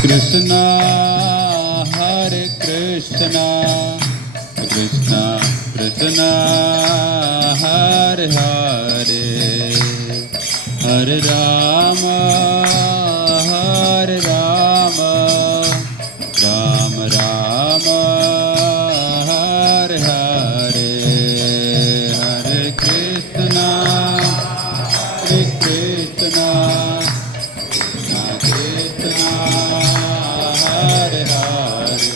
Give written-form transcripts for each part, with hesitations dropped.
Krishna Hare Krishna Krishna Krishna Hare Hare Hare Rama Hare Rama Rama Rama Hare Hare Hare Krishna Hare Krishna Krishna Hare Hare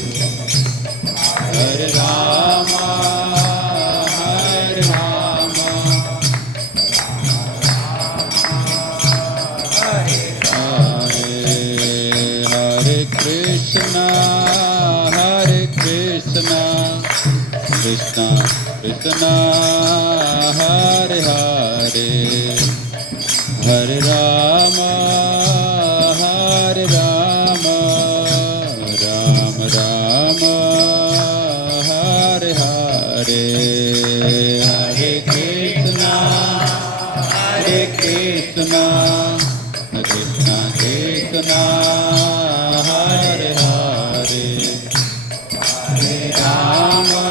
Hare Rama Hare Rama Hare Krishna Krishna Krishna Hare Hare Hare Rama Hare Rama Rama Rama Hare Hare Hare Krishna Krishna Krishna Hare Hare Hare Rama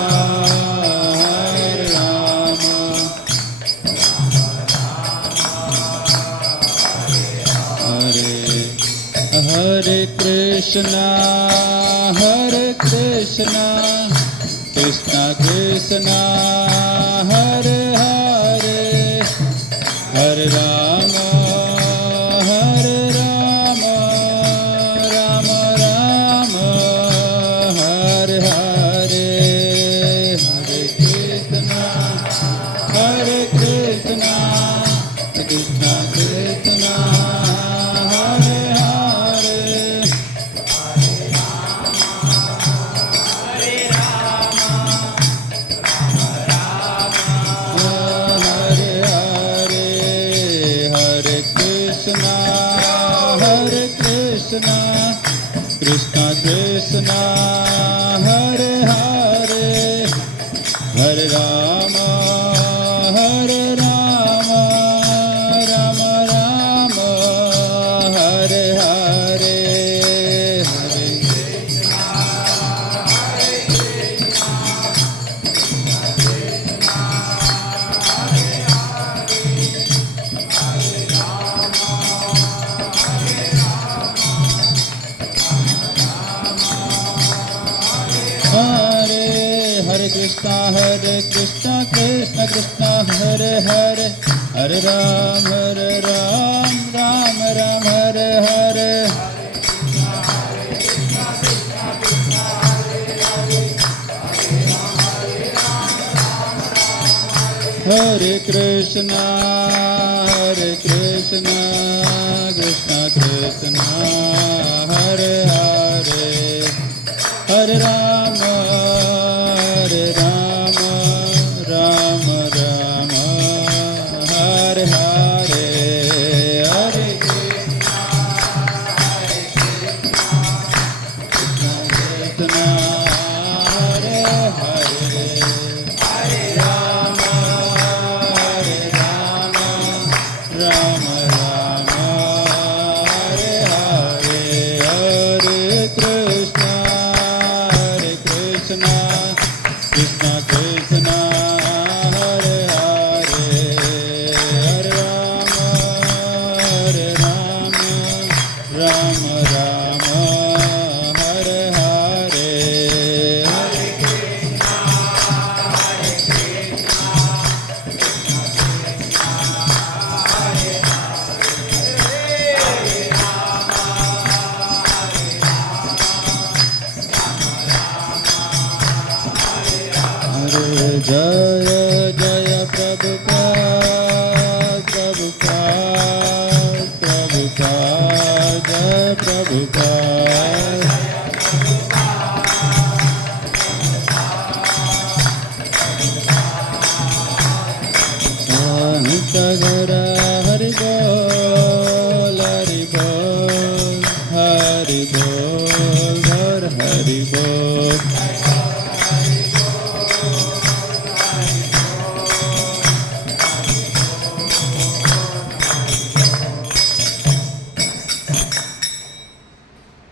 Hare Rama Hare Krishna Krishna Krishna Hare Hare Hare Rama Hare Rama Rama Rama Hare Hare Hare Krishna Krishna Krishna Hare Hare Krishna Krishna Hare Hare Hare Rama Hare Rama Rama Rama Hare Hare Hare Krishna Krishna Krishna Hare Hare Hare Ram Ram Ram Hare Hare Hare Krishna Krishna Krishna Hare Hare Hare Rama Ram Ram Hare Hare Hare Krishna Hare Hare Hare Rama Ram Ram Hare Hare Hare Krishna Krishna Krishna Hare Hare Hare Rama Ram Ram Hare Hare Hare Jaya Jaya Prabhupada Jaya Prabhupada Nitagara Hari Bol Hari Bol Hari Bol Hari Bol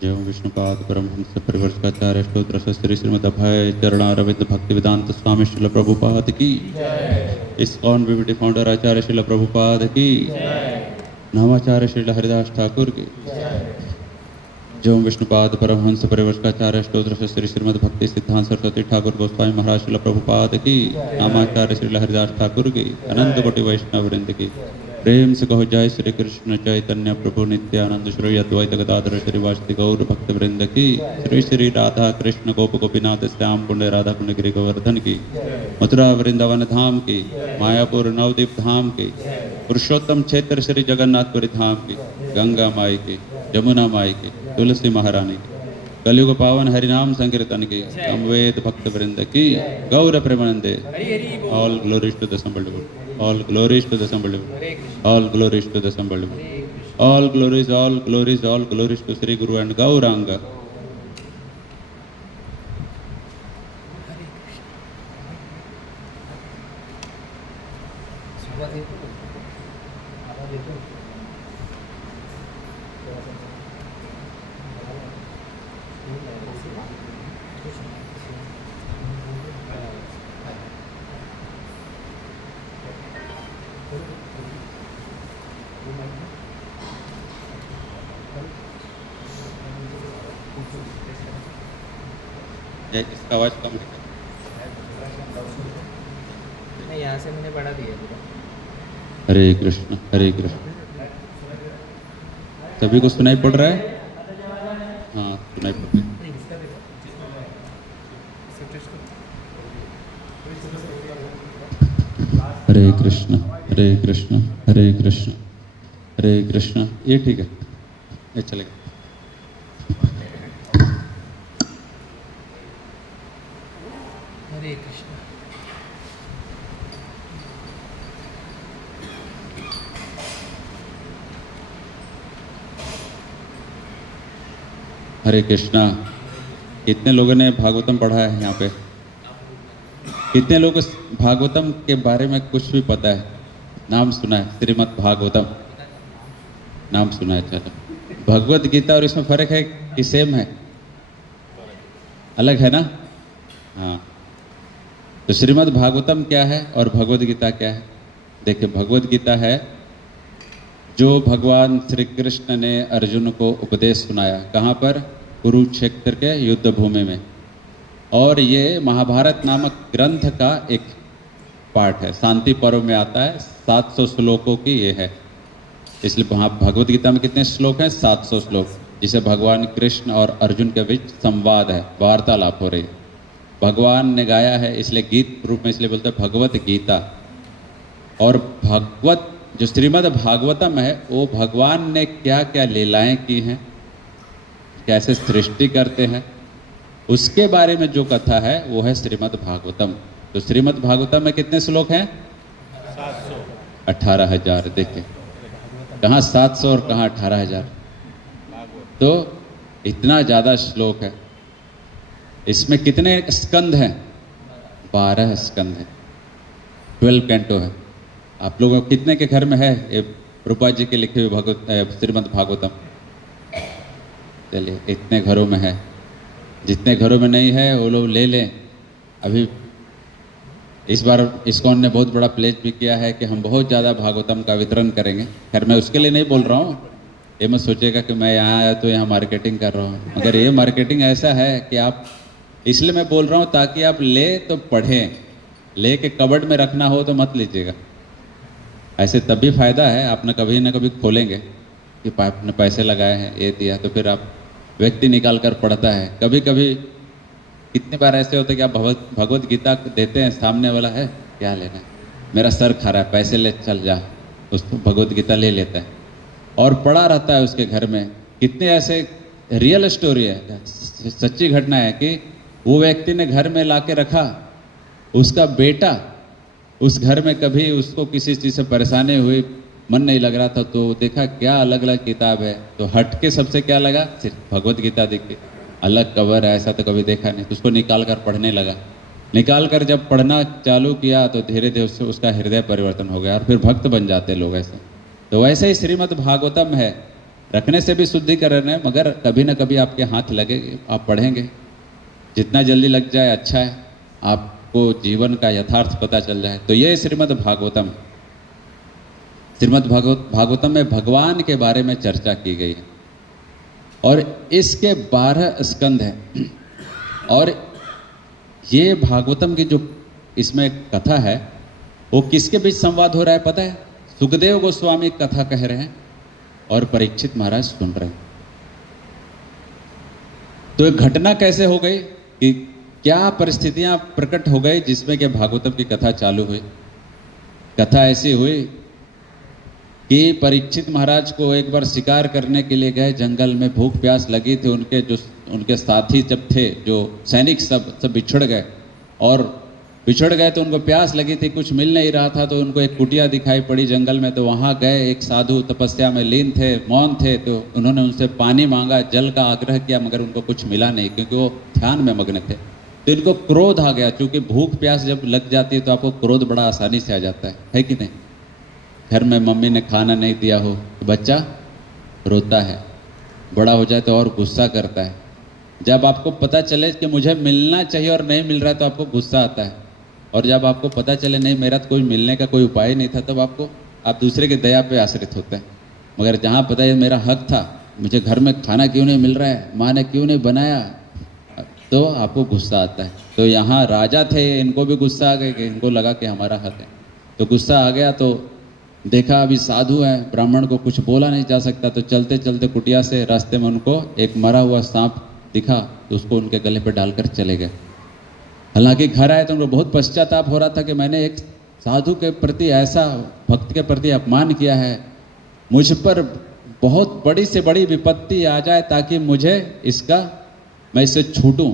एवं विष्णुपाद परमहंस परिवर्तकाचार्य स्तोत्र श्री श्रीमद अभय चरणारविंद भक्ति वेदांत स्वामी श्रील प्रभुपाद की, ISKCON BBT founder आचार्य श्रील प्रभुपाद की, नामाचार्य श्रील हरिदास ठाकुर की, जो विष्णुपाद परमहंस परिवर्तकाचार्य स्तोत्र श्री श्रीमद भक्ति सिद्धांत सरस्वती ठाकुर गोस्वामी महाराज श्रील प्रभुपाद की, नामाचार्य श्रील हरिदास ठाकुर की, अनंत कोटि वैष्णव वृंद की। प्रेम से कहो जय श्री कृष्ण चैतन्य प्रभु नित्यानंद श्री अद्वैत गदाधर श्रीवासदि गौर भक्त वृंद की, श्री श्री राधा कृष्ण गोप गोपीनाथ श्याम कुंड राधा कुंड गिरि गोवर्धन की, मथुरा वृंदावन धाम की, मायापुर नवदीप धाम की, पुरुषोत्तम क्षेत्र श्री जगन्नाथपुरी धाम की, गंगा माई की, जमुना माई की, तुलसी महारानी की, कलयुग पावन हरिनाम संकीर्तन की, समवेद भक्त वृंद की, गौर प्रेमानंदे। All glories to the assembled one. All glories to the assembled one. All glories to the assembled one. All glories, all glories, all glories to Sri Guru and Gauranga. इसका आवाज कम है। नहीं, यहाँ से मैंने बढ़ा दिया पूरा। हरे कृष्ण हरे कृष्ण। सभी को सुनाई पड़ रहा है? हाँ सुनाई पड़ रहा है। हरे कृष्ण हरे कृष्ण हरे कृष्ण हरे कृष्ण। ये ठीक है, ये चलेगा। हरे कृष्ण। हरे कृष्णा। कितने लोगों ने भागवतम पढ़ा है यहाँ पे? कितने लोग भागवतम के बारे में कुछ भी पता है? नाम सुना है? श्रीमद् भागवतम नाम सुना है? चलो, भगवत गीता और इसमें फर्क है कि सेम है? अलग है ना? हाँ, तो श्रीमद् भागवतम क्या है और भगवत गीता क्या है? देखिए, भगवत गीता है जो भगवान श्री कृष्ण ने अर्जुन को उपदेश सुनाया। कहाँ पर? कुरुक्षेत्र के युद्ध भूमि में। और ये महाभारत नामक ग्रंथ का एक पार्ट है, शांति पर्व में आता है। 700 श्लोकों की ये है। इसलिए भगवत गीता में कितने श्लोक हैं? 700 श्लोक, जिसे भगवान कृष्ण और अर्जुन के बीच संवाद है, वार्तालाप हो रही है। भगवान ने गाया है, इसलिए गीत रूप में इसलिए बोलते हैं भगवत गीता। और भगवत जो श्रीमद् भागवतम है, वो भगवान ने क्या क्या लीलाएं की हैं, कैसे सृष्टि करते हैं, उसके बारे में जो कथा है वो है श्रीमद् भागवतम। तो श्रीमद् भागवतम में कितने श्लोक हैं? 18,000। देखिए, कहाँ 700 और कहाँ 18,000। तो इतना ज़्यादा श्लोक है। इसमें कितने स्कंद हैं? 12 स्कंद हैं। 12 कैंटो है। आप लोगों कितने के घर में है ये रूपा जी के लिखे हुए श्रीमद् भागवतम? चलिए, इतने घरों में है। जितने घरों में नहीं है वो लोग ले लें। अभी इस बार इस्कॉन ने बहुत बड़ा प्लेज भी किया है कि हम बहुत ज़्यादा भागवतम का वितरण करेंगे। खैर, मैं उसके लिए नहीं बोल रहा हूँ, ये मत सोचेगा कि मैं यहाँ आया तो यहाँ मार्केटिंग कर रहा हूँ। मगर ये मार्केटिंग ऐसा है कि आप, इसलिए मैं बोल रहा हूँ ताकि आप ले तो पढ़ें, ले के कबर्ड में रखना हो तो मत लीजिएगा। ऐसे तभी फ़ायदा है, आपने कभी ना कभी खोलेंगे कि आपने पैसे लगाए हैं, ये दिया, तो फिर आप व्यक्ति निकाल कर पढ़ता है। कभी कभी कितनी बार ऐसे होते कि आप भगवत गीता देते हैं, सामने वाला है क्या लेना है, मेरा सर खा रहा है, पैसे ले, चल जा, उसको भगवत गीता ले लेता है और पढ़ा रहता है उसके घर में। कितने ऐसे रियल स्टोरी है, सच्ची घटना है कि वो व्यक्ति ने घर में ला के रखा, उसका बेटा उस घर में कभी उसको किसी चीज़ से परेशानी हुई, मन नहीं लग रहा था, तो देखा क्या अलग अलग किताब है, तो हट के सबसे क्या लगा? सिर्फ भगवत गीता देखी, अलग कवर है, ऐसा तो कभी देखा नहीं। तो उसको निकाल कर पढ़ने लगा। निकाल कर जब पढ़ना चालू किया तो धीरे धीरे उससे उसका हृदय परिवर्तन हो गया और फिर भक्त बन जाते लोग ऐसे। तो वैसे ही श्रीमद् भागवतम है रखने से भी शुद्धिकरण है, मगर कभी ना कभी आपके हाथ लगेगी, आप पढ़ेंगे। जितना जल्दी लग जाए अच्छा है, आपको जीवन का यथार्थ पता चल जाए। तो ये श्रीमद् भागवतम, श्रीमद् भागवतम में भगवान के बारे में चर्चा की गई है और इसके 12 स्कंद हैं। और ये भागवतम की जो इसमें कथा है वो किसके बीच संवाद हो रहा है पता है? सुखदेव गोस्वामी कथा कह रहे हैं और परीक्षित महाराज सुन रहे हैं। तो एक घटना कैसे हो गई कि क्या परिस्थितियां प्रकट हो गई जिसमें कि भागवतम की कथा चालू हुई। कथा ऐसी हुई कि परीक्षित महाराज को एक बार शिकार करने के लिए गए, जंगल में भूख प्यास लगी थी। उनके साथी जब थे, जो सैनिक सब बिछड़ गए, और बिछड़ गए तो उनको प्यास लगी थी, कुछ मिल नहीं रहा था। तो उनको एक कुटिया दिखाई पड़ी जंगल में, तो वहाँ गए। एक साधु तपस्या में लीन थे, मौन थे, तो उन्होंने उनसे पानी मांगा, जल का आग्रह किया, मगर उनको कुछ मिला नहीं क्योंकि वो ध्यान में मग्न थे। तो इनको क्रोध आ गया, क्योंकि भूख प्यास जब लग जाती है तो आपको क्रोध बड़ा आसानी से आ जाता है कि नहीं? घर में मम्मी ने खाना नहीं दिया हो तो बच्चा रोता है, बड़ा हो जाए तो और गुस्सा करता है। जब आपको पता चले कि मुझे मिलना चाहिए और नहीं मिल रहा है तो आपको गुस्सा आता है, और जब आपको पता चले नहीं मेरा तो कोई मिलने का कोई उपाय नहीं था, तब आप दूसरे की दया पे आश्रित होते हैं। मगर जहाँ पता है मेरा हक था, मुझे घर में खाना क्यों नहीं मिल रहा है, माँ ने क्यों नहीं बनाया, तो आपको गुस्सा आता है। तो यहाँ राजा थे, इनको भी गुस्सा आ गया कि इनको लगा कि हमारा हक है, तो गुस्सा आ गया। तो देखा अभी साधु है, ब्राह्मण को कुछ बोला नहीं जा सकता, तो चलते चलते कुटिया से रास्ते में उनको एक मरा हुआ सांप दिखा, तो उसको उनके गले पे डालकर चले गए। हालांकि घर आए तो उनको बहुत पश्चाताप हो रहा था कि मैंने एक साधु के प्रति, ऐसा भक्त के प्रति अपमान किया है, मुझ पर बहुत बड़ी से बड़ी विपत्ति आ जाए ताकि मैं इससे छूटूं,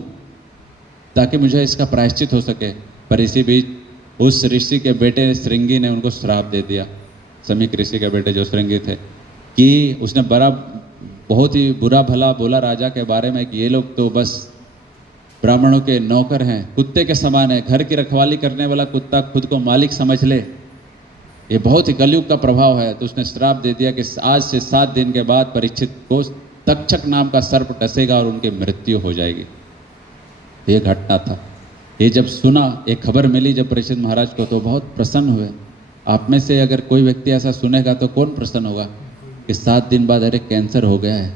ताकि मुझे इसका प्रायश्चित हो सके। पर इसी बीच उस ऋषि के बेटे श्रृंगी ने उनको श्राप दे दिया। समीक ऋषि के बेटे जो श्रृंगी थे, कि उसने बहुत ही बुरा भला बोला राजा के बारे में कि ये लोग तो बस ब्राह्मणों के नौकर हैं, कुत्ते के समान है, घर की रखवाली करने वाला कुत्ता खुद को मालिक समझ ले, ये बहुत ही कलयुग का प्रभाव है। तो उसने श्राप दे दिया कि आज से 7 दिन के बाद परीक्षित को तक्षक नाम का सर्प डसेगा और उनकी मृत्यु हो जाएगी। ये घटना था। ये जब सुना, एक खबर मिली जब परीक्षित महाराज को, तो बहुत प्रसन्न हुए। आप में से अगर कोई व्यक्ति ऐसा सुनेगा तो कौन प्रसन्न होगा कि 7 दिन बाद अरे कैंसर हो गया है।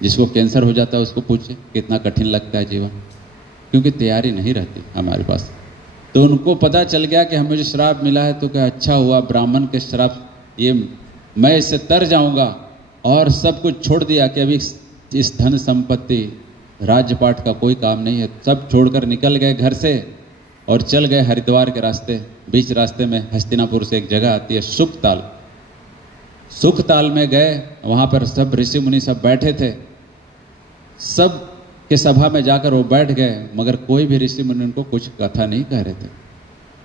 जिसको कैंसर हो जाता है उसको पूछे कितना कठिन लगता है जीवन, क्योंकि तैयारी नहीं रहती हमारे पास। तो उनको पता चल गया कि हमें जो श्राप मिला है, तो क्या अच्छा हुआ ब्राह्मण के श्राप, ये मैं इससे तर जाऊंगा, और सब कुछ छोड़ दिया कि अभी इस धन संपत्ति राजपाट का कोई काम नहीं है। सब छोड़कर निकल गए घर से और चल गए हरिद्वार के रास्ते। बीच रास्ते में हस्तिनापुर से एक जगह आती है सुखताल, सुखताल में गए। वहाँ पर सब ऋषि मुनि सब बैठे थे, सब के सभा में जाकर वो बैठ गए, मगर कोई भी ऋषि मुनि उनको कुछ कथा नहीं कह रहे थे,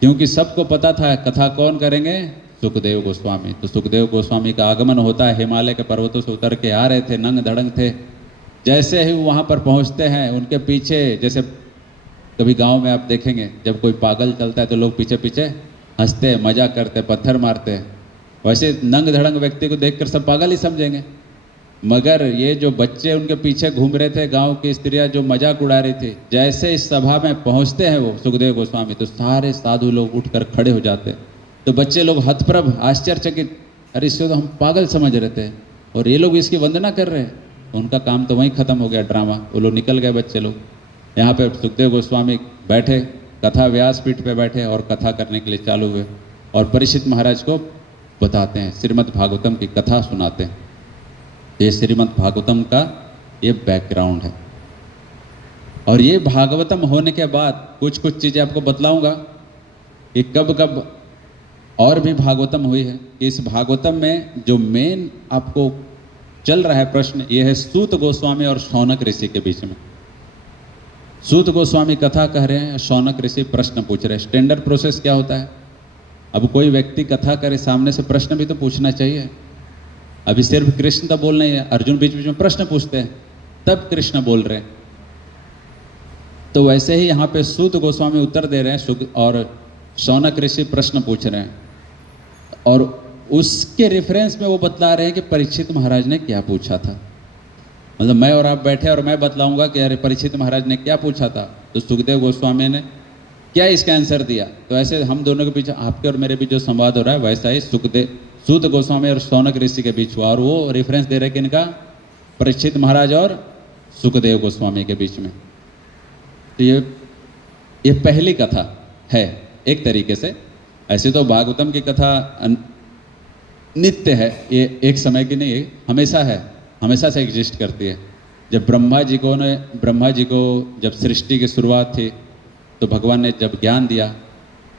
क्योंकि सबको पता था कथा कौन करेंगे, सुखदेव गोस्वामी। तो सुखदेव गोस्वामी का आगमन होता है, हिमालय के पर्वतों से उतर के आ रहे थे, नंग धड़ंग थे। जैसे ही वहाँ पर पहुँचते हैं, उनके पीछे, जैसे कभी गांव में आप देखेंगे जब कोई पागल चलता है तो लोग पीछे पीछे हंसते हैं, मजाक करते हैं, पत्थर मारते हैं, वैसे नंग धड़ंग व्यक्ति को देखकर सब पागल ही समझेंगे। मगर ये जो बच्चे उनके पीछे घूम रहे थे, गांव की स्त्रियां जो मजाक उड़ा रही थी, जैसे इस सभा में पहुंचते हैं वो सुखदेव गोस्वामी, तो सारे साधु लोग उठकर खड़े हो जाते। तो बच्चे लोग हतप्रभ, आश्चर्यचकित, अरे इसको तो हम पागल समझ रहे थे और ये लोग इसकी वंदना कर रहे हैं। उनका काम तो वहीं खत्म हो गया, ड्रामा। वो लोग निकल गए बच्चे लोग। यहाँ पे सुखदेव गोस्वामी बैठे, कथा व्यासपीठ पे बैठे और कथा करने के लिए चालू हुए, और परीक्षित महाराज को बताते हैं, श्रीमद् भागवतम की कथा सुनाते हैं। ये श्रीमद् भागवतम का ये बैकग्राउंड है। और ये भागवतम होने के बाद कुछ चीज़ें आपको बतलाऊंगा कि कब कब और भी भागवतम हुई है। कि इस भागवतम में जो मेन आपको चल रहा है प्रश्न, ये है सूत गोस्वामी और शौनक ऋषि के बीच में। सूत गोस्वामी कथा कह रहे हैं, शौनक ऋषि प्रश्न पूछ रहे हैं। स्टैंडर्ड प्रोसेस क्या होता है, अब कोई व्यक्ति कथा करे, सामने से प्रश्न भी तो पूछना चाहिए। अभी सिर्फ कृष्ण तो बोल नहीं है, अर्जुन बीच बीच में प्रश्न पूछते हैं, तब कृष्ण बोल रहे हैं। तो वैसे ही यहाँ पे सूत गोस्वामी उत्तर दे रहे हैं और शौनक ऋषि प्रश्न पूछ रहे हैं, और उसके रेफरेंस में वो बतला रहे हैं कि परीक्षित महाराज ने क्या पूछा था। मतलब मैं और आप बैठे और मैं बतलाऊंगा कि अरे परीक्षित महाराज ने क्या पूछा था, तो सुखदेव गोस्वामी ने क्या इसका आंसर दिया। तो ऐसे हम दोनों के बीच, आपके और मेरे बीच जो संवाद हो रहा है, वैसा ही सूत गोस्वामी और शौनक ऋषि के बीच हुआ, और वो रेफरेंस दे रहे कि इनका परीक्षित महाराज और सुखदेव गोस्वामी के बीच में। तो ये पहली कथा है एक तरीके से। ऐसे तो भागवतम की कथा नित्य है, ये एक समय की नहीं है, हमेशा है, हमेशा से एग्जिस्ट करती है। जब ब्रह्मा जी को जब सृष्टि की शुरुआत थी, तो भगवान ने जब ज्ञान दिया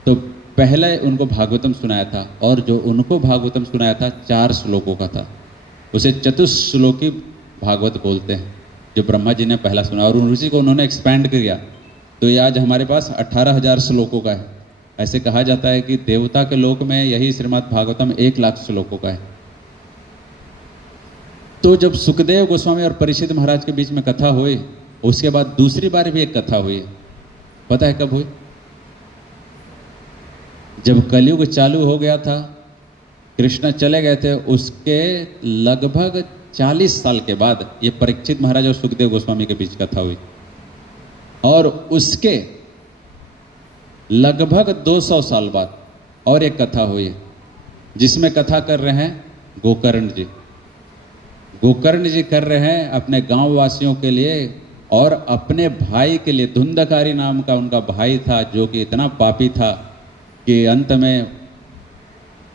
तो पहले उनको भागवतम सुनाया था, और जो उनको भागवतम सुनाया था 4 श्लोकों का था, उसे चतुश्लोकी भागवत बोलते हैं, जो ब्रह्मा जी ने पहला सुना, और उसी को उन्होंने एक्सपैंड किया, तो ये आज हमारे पास 18,000 श्लोकों का है। ऐसे कहा जाता है कि देवता के लोक में यही श्रीमद् भागवतम 1,00,000 श्लोकों का है। तो जब सुखदेव गोस्वामी और परीक्षित महाराज के बीच में कथा हुई, उसके बाद दूसरी बार भी एक कथा हुई। पता है कब हुई? जब कलयुग चालू हो गया था, कृष्ण चले गए थे, उसके लगभग 40 साल के बाद ये परीक्षित महाराज और सुखदेव गोस्वामी के बीच कथा हुई, और उसके लगभग 200 साल बाद और एक कथा हुई, जिसमें कथा कर रहे हैं गोकर्ण जी। गोकर्ण जी कर रहे हैं अपने गांव वासियों के लिए और अपने भाई के लिए। धुंधकारी नाम का उनका भाई था, जो कि इतना पापी था कि अंत में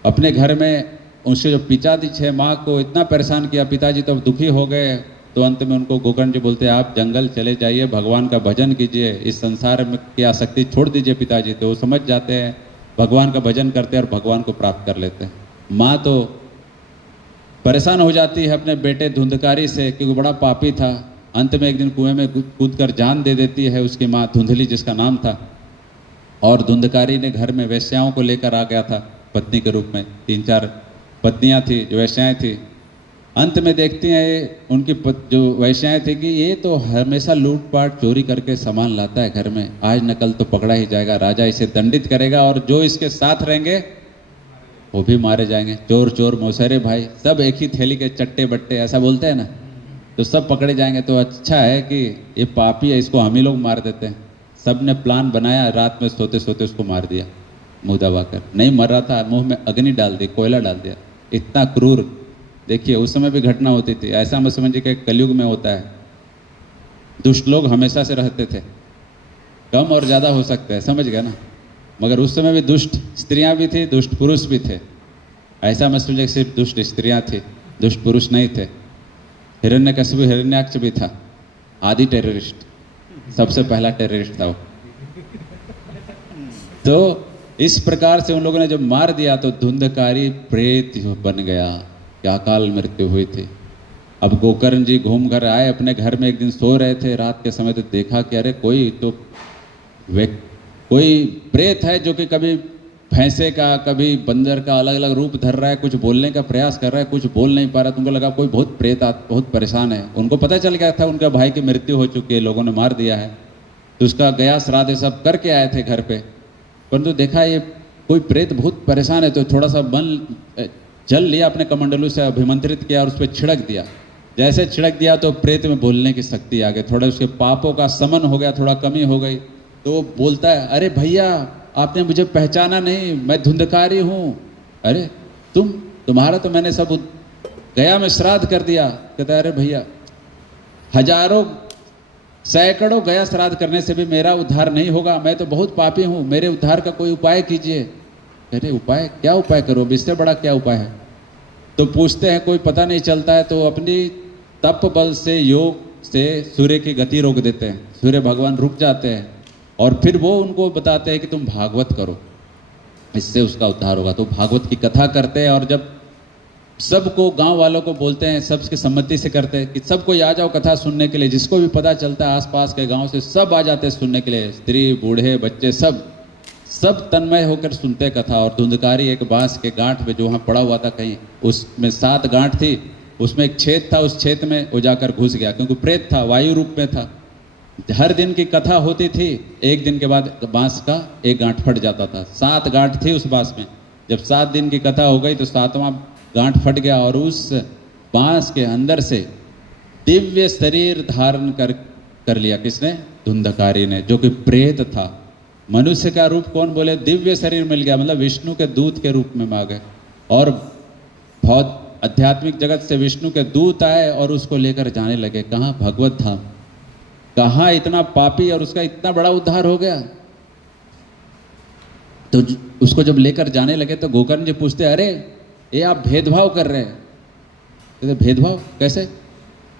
अपने घर में उसके जो पिताजी थे, माँ को इतना परेशान किया, पिताजी तो दुखी हो गए। तो अंत में उनको गोकर्ण जी बोलते हैं, आप जंगल चले जाइए, भगवान का भजन कीजिए, इस संसार में की आसक्ति छोड़ दीजिए पिताजी। तो वो समझ जाते हैं, भगवान का भजन करते हैं और भगवान को प्राप्त कर लेते हैं। माँ तो परेशान हो जाती है अपने बेटे धुंधकारी से, क्योंकि बड़ा पापी था। अंत में एक दिन कुएं में कूद कर जान दे देती है उसकी माँ, धुंधली जिसका नाम था। और धुंधकारी ने घर में वेश्याओं को लेकर आ गया था पत्नी के रूप में, 3-4 पत्नियां थी जो वेश्याएं थी। अंत में देखती हैं उनकी जो वेश्याएं थी कि ये तो हमेशा लूटपाट चोरी करके सामान लाता है घर में, आज न कल तो पकड़ा ही जाएगा, राजा इसे दंडित करेगा और जो इसके साथ रहेंगे वो भी मारे जाएंगे। चोर चोर मौसेरे भाई, सब एक ही थैली के चट्टे बट्टे, ऐसा बोलते हैं ना, तो सब पकड़े जाएंगे। तो अच्छा है कि ये पापी है, इसको हम ही लोग मार देते हैं। सब ने प्लान बनाया, रात में सोते सोते उसको मार दिया मुँह दबाकर। नहीं मर रहा था, मुंह में अग्नि डाल दी, कोयला डाल दिया। इतना क्रूर। देखिए उस समय भी घटना होती थी, ऐसा मत समझिए कि कलयुग में होता है। दुष्ट लोग हमेशा से रहते थे, कम और ज़्यादा हो सकते हैं, समझ गए ना। मगर उस समय भी दुष्ट स्त्रियां भी थी, दुष्ट पुरुष भी थे। ऐसा मत समझिए सिर्फ दुष्ट स्त्रियां थी, दुष्ट पुरुष नहीं थे। हिरण्यकशिपु हिरण्याक्ष भी था, आदि टेररिस्ट, सबसे पहला टेररिस्ट था वो। तो इस प्रकार से उन लोगों ने जब मार दिया तो धुंधकारी प्रेत बन गया, क्या अकाल मृत्यु हुई थी। अब गोकर्ण जी घूम कर आए अपने घर में, एक दिन सो रहे थे रात के समय, तो देखा कि अरे कोई प्रेत है जो कि कभी भैंसे का कभी बंदर का अलग अलग रूप धर रहा है, कुछ बोलने का प्रयास कर रहा है, कुछ बोल नहीं पा रहा। तो उनको लगा कोई बहुत बहुत परेशान है। उनको पता चल गया था उनके भाई की मृत्यु हो चुकी है, लोगों ने मार दिया है। तो उसका गया श्राद्ध सब करके आए थे घर पे, परंतु देखा ये कोई प्रेत बहुत परेशान है। तो थोड़ा सा जल लिया, अपने कमंडलू से अभिमंत्रित किया और उस पर छिड़क दिया। जैसे छिड़क दिया तो प्रेत में बोलने की शक्ति आ गई, थोड़ा उसके पापों का समन हो गया, थोड़ा कमी हो गई। तो वो बोलता है, अरे भैया आपने मुझे पहचाना नहीं, मैं धुंधकारी हूँ। अरे तुम्हारा तो मैंने सब गया में श्राद्ध कर दिया। कहता है अरे भैया, हजारों सैकड़ों गया श्राद्ध करने से भी मेरा उद्धार नहीं होगा, मैं तो बहुत पापी हूँ, मेरे उद्धार का कोई उपाय कीजिए। अरे उपाय? क्या उपाय करो, इससे बड़ा क्या उपाय है? तो पूछते हैं, कोई पता नहीं चलता है। तो अपनी तप बल से, योग से सूर्य की गति रोक देते हैं, सूर्य भगवान रुक जाते हैं और फिर वो उनको बताते हैं कि तुम भागवत करो, इससे उसका उद्धार होगा। तो भागवत की कथा करते हैं और जब सबको, गांव वालों को बोलते हैं, सबकी सम्मति से करते हैं कि सब कोई आ जाओ कथा सुनने के लिए। जिसको भी पता चलता है आसपास के गांव से, सब आ जाते हैं सुनने के लिए, स्त्री बूढ़े बच्चे सब तन्मय होकर सुनते कथा। और धुंधकारी एक बांस के गांठ में जो वहाँ पड़ा हुआ था कहीं, उसमें 7 गांठ थी, उसमें एक छेद था, उस छेद में वो जाकर घुस गया, क्योंकि प्रेत था, वायु रूप में था। हर दिन की कथा होती थी, एक दिन के बाद बांस का एक गांठ फट जाता था। 7 गांठ थी उस बांस में, जब 7 दिन की कथा हो गई तो 7वां गांठ फट गया और उस बांस के अंदर से दिव्य शरीर धारण कर लिया। किसने? धुंधकारी ने, जो कि प्रेत था। मनुष्य का रूप कौन बोले? दिव्य शरीर मिल गया, मतलब विष्णु के दूत के रूप में आ गए। और बहुत आध्यात्मिक जगत से विष्णु के दूत आए और उसको लेकर जाने लगे। कहाँ? भगवत धाम। कहाँ इतना पापी और उसका इतना बड़ा उद्धार हो गया। तो उसको जब लेकर जाने लगे तो गोकर्ण जी पूछते, अरे ये आप भेदभाव कर रहे हैं। कहते भेदभाव कैसे?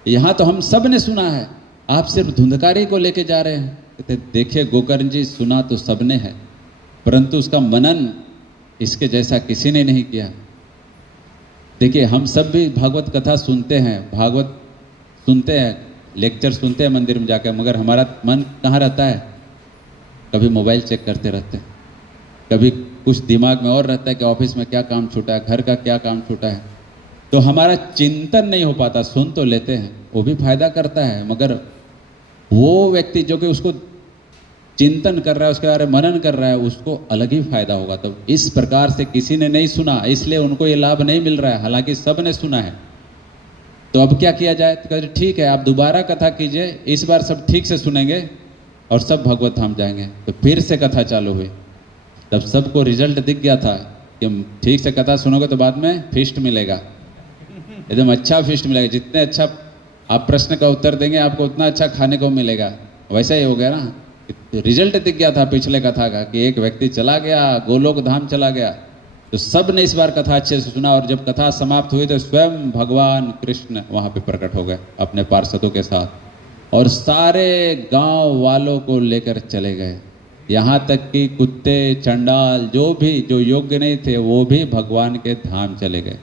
यहाँ तो हम सब ने सुना है, आप सिर्फ धुंधकारी को लेके जा रहे हैं। कहते देखिए गोकर्ण जी, सुना तो सबने है, परंतु उसका मनन इसके जैसा किसी ने नहीं किया। देखिए हम सब भी भागवत कथा सुनते हैं, भागवत सुनते हैं, लेक्चर सुनते हैं मंदिर में जाकर, मगर हमारा मन कहाँ रहता है? कभी मोबाइल चेक करते रहते हैं, कभी कुछ दिमाग में और रहता है कि ऑफिस में क्या काम छूटा है, घर का क्या काम छूटा है। तो हमारा चिंतन नहीं हो पाता। सुन तो लेते हैं, वो भी फायदा करता है, मगर वो व्यक्ति जो कि उसको चिंतन कर रहा है, उसके बारे में मनन कर रहा है, उसको अलग ही फायदा होगा। तो इस प्रकार से किसी ने नहीं सुना, इसलिए उनको ये लाभ नहीं मिल रहा है, हालांकि सब ने सुना है। तो अब क्या किया जाए? तो कहते ठीक है, आप दोबारा कथा कीजिए, इस बार सब ठीक से सुनेंगे और सब भगवत धाम जाएंगे। तो फिर से कथा चालू हुई। तब सबको रिजल्ट दिख गया था कि ठीक से कथा सुनोगे तो बाद में फिस्ट मिलेगा, एकदम अच्छा फिस्ट मिलेगा। जितने अच्छा आप प्रश्न का उत्तर देंगे, आपको उतना अच्छा खाने को मिलेगा। वैसा ही हो गया ना, रिजल्ट दिख गया था पिछले कथा का कि एक व्यक्ति चला गया, गोलोक धाम चला गया। तो सब ने इस बार कथा अच्छे से सुना और जब कथा समाप्त हुई तो स्वयं भगवान कृष्ण वहाँ पे प्रकट हो गए अपने पार्षदों के साथ और सारे गांव वालों को लेकर चले गए। यहाँ तक कि कुत्ते, चंडाल, जो योग्य नहीं थे, वो भी भगवान के धाम चले गए।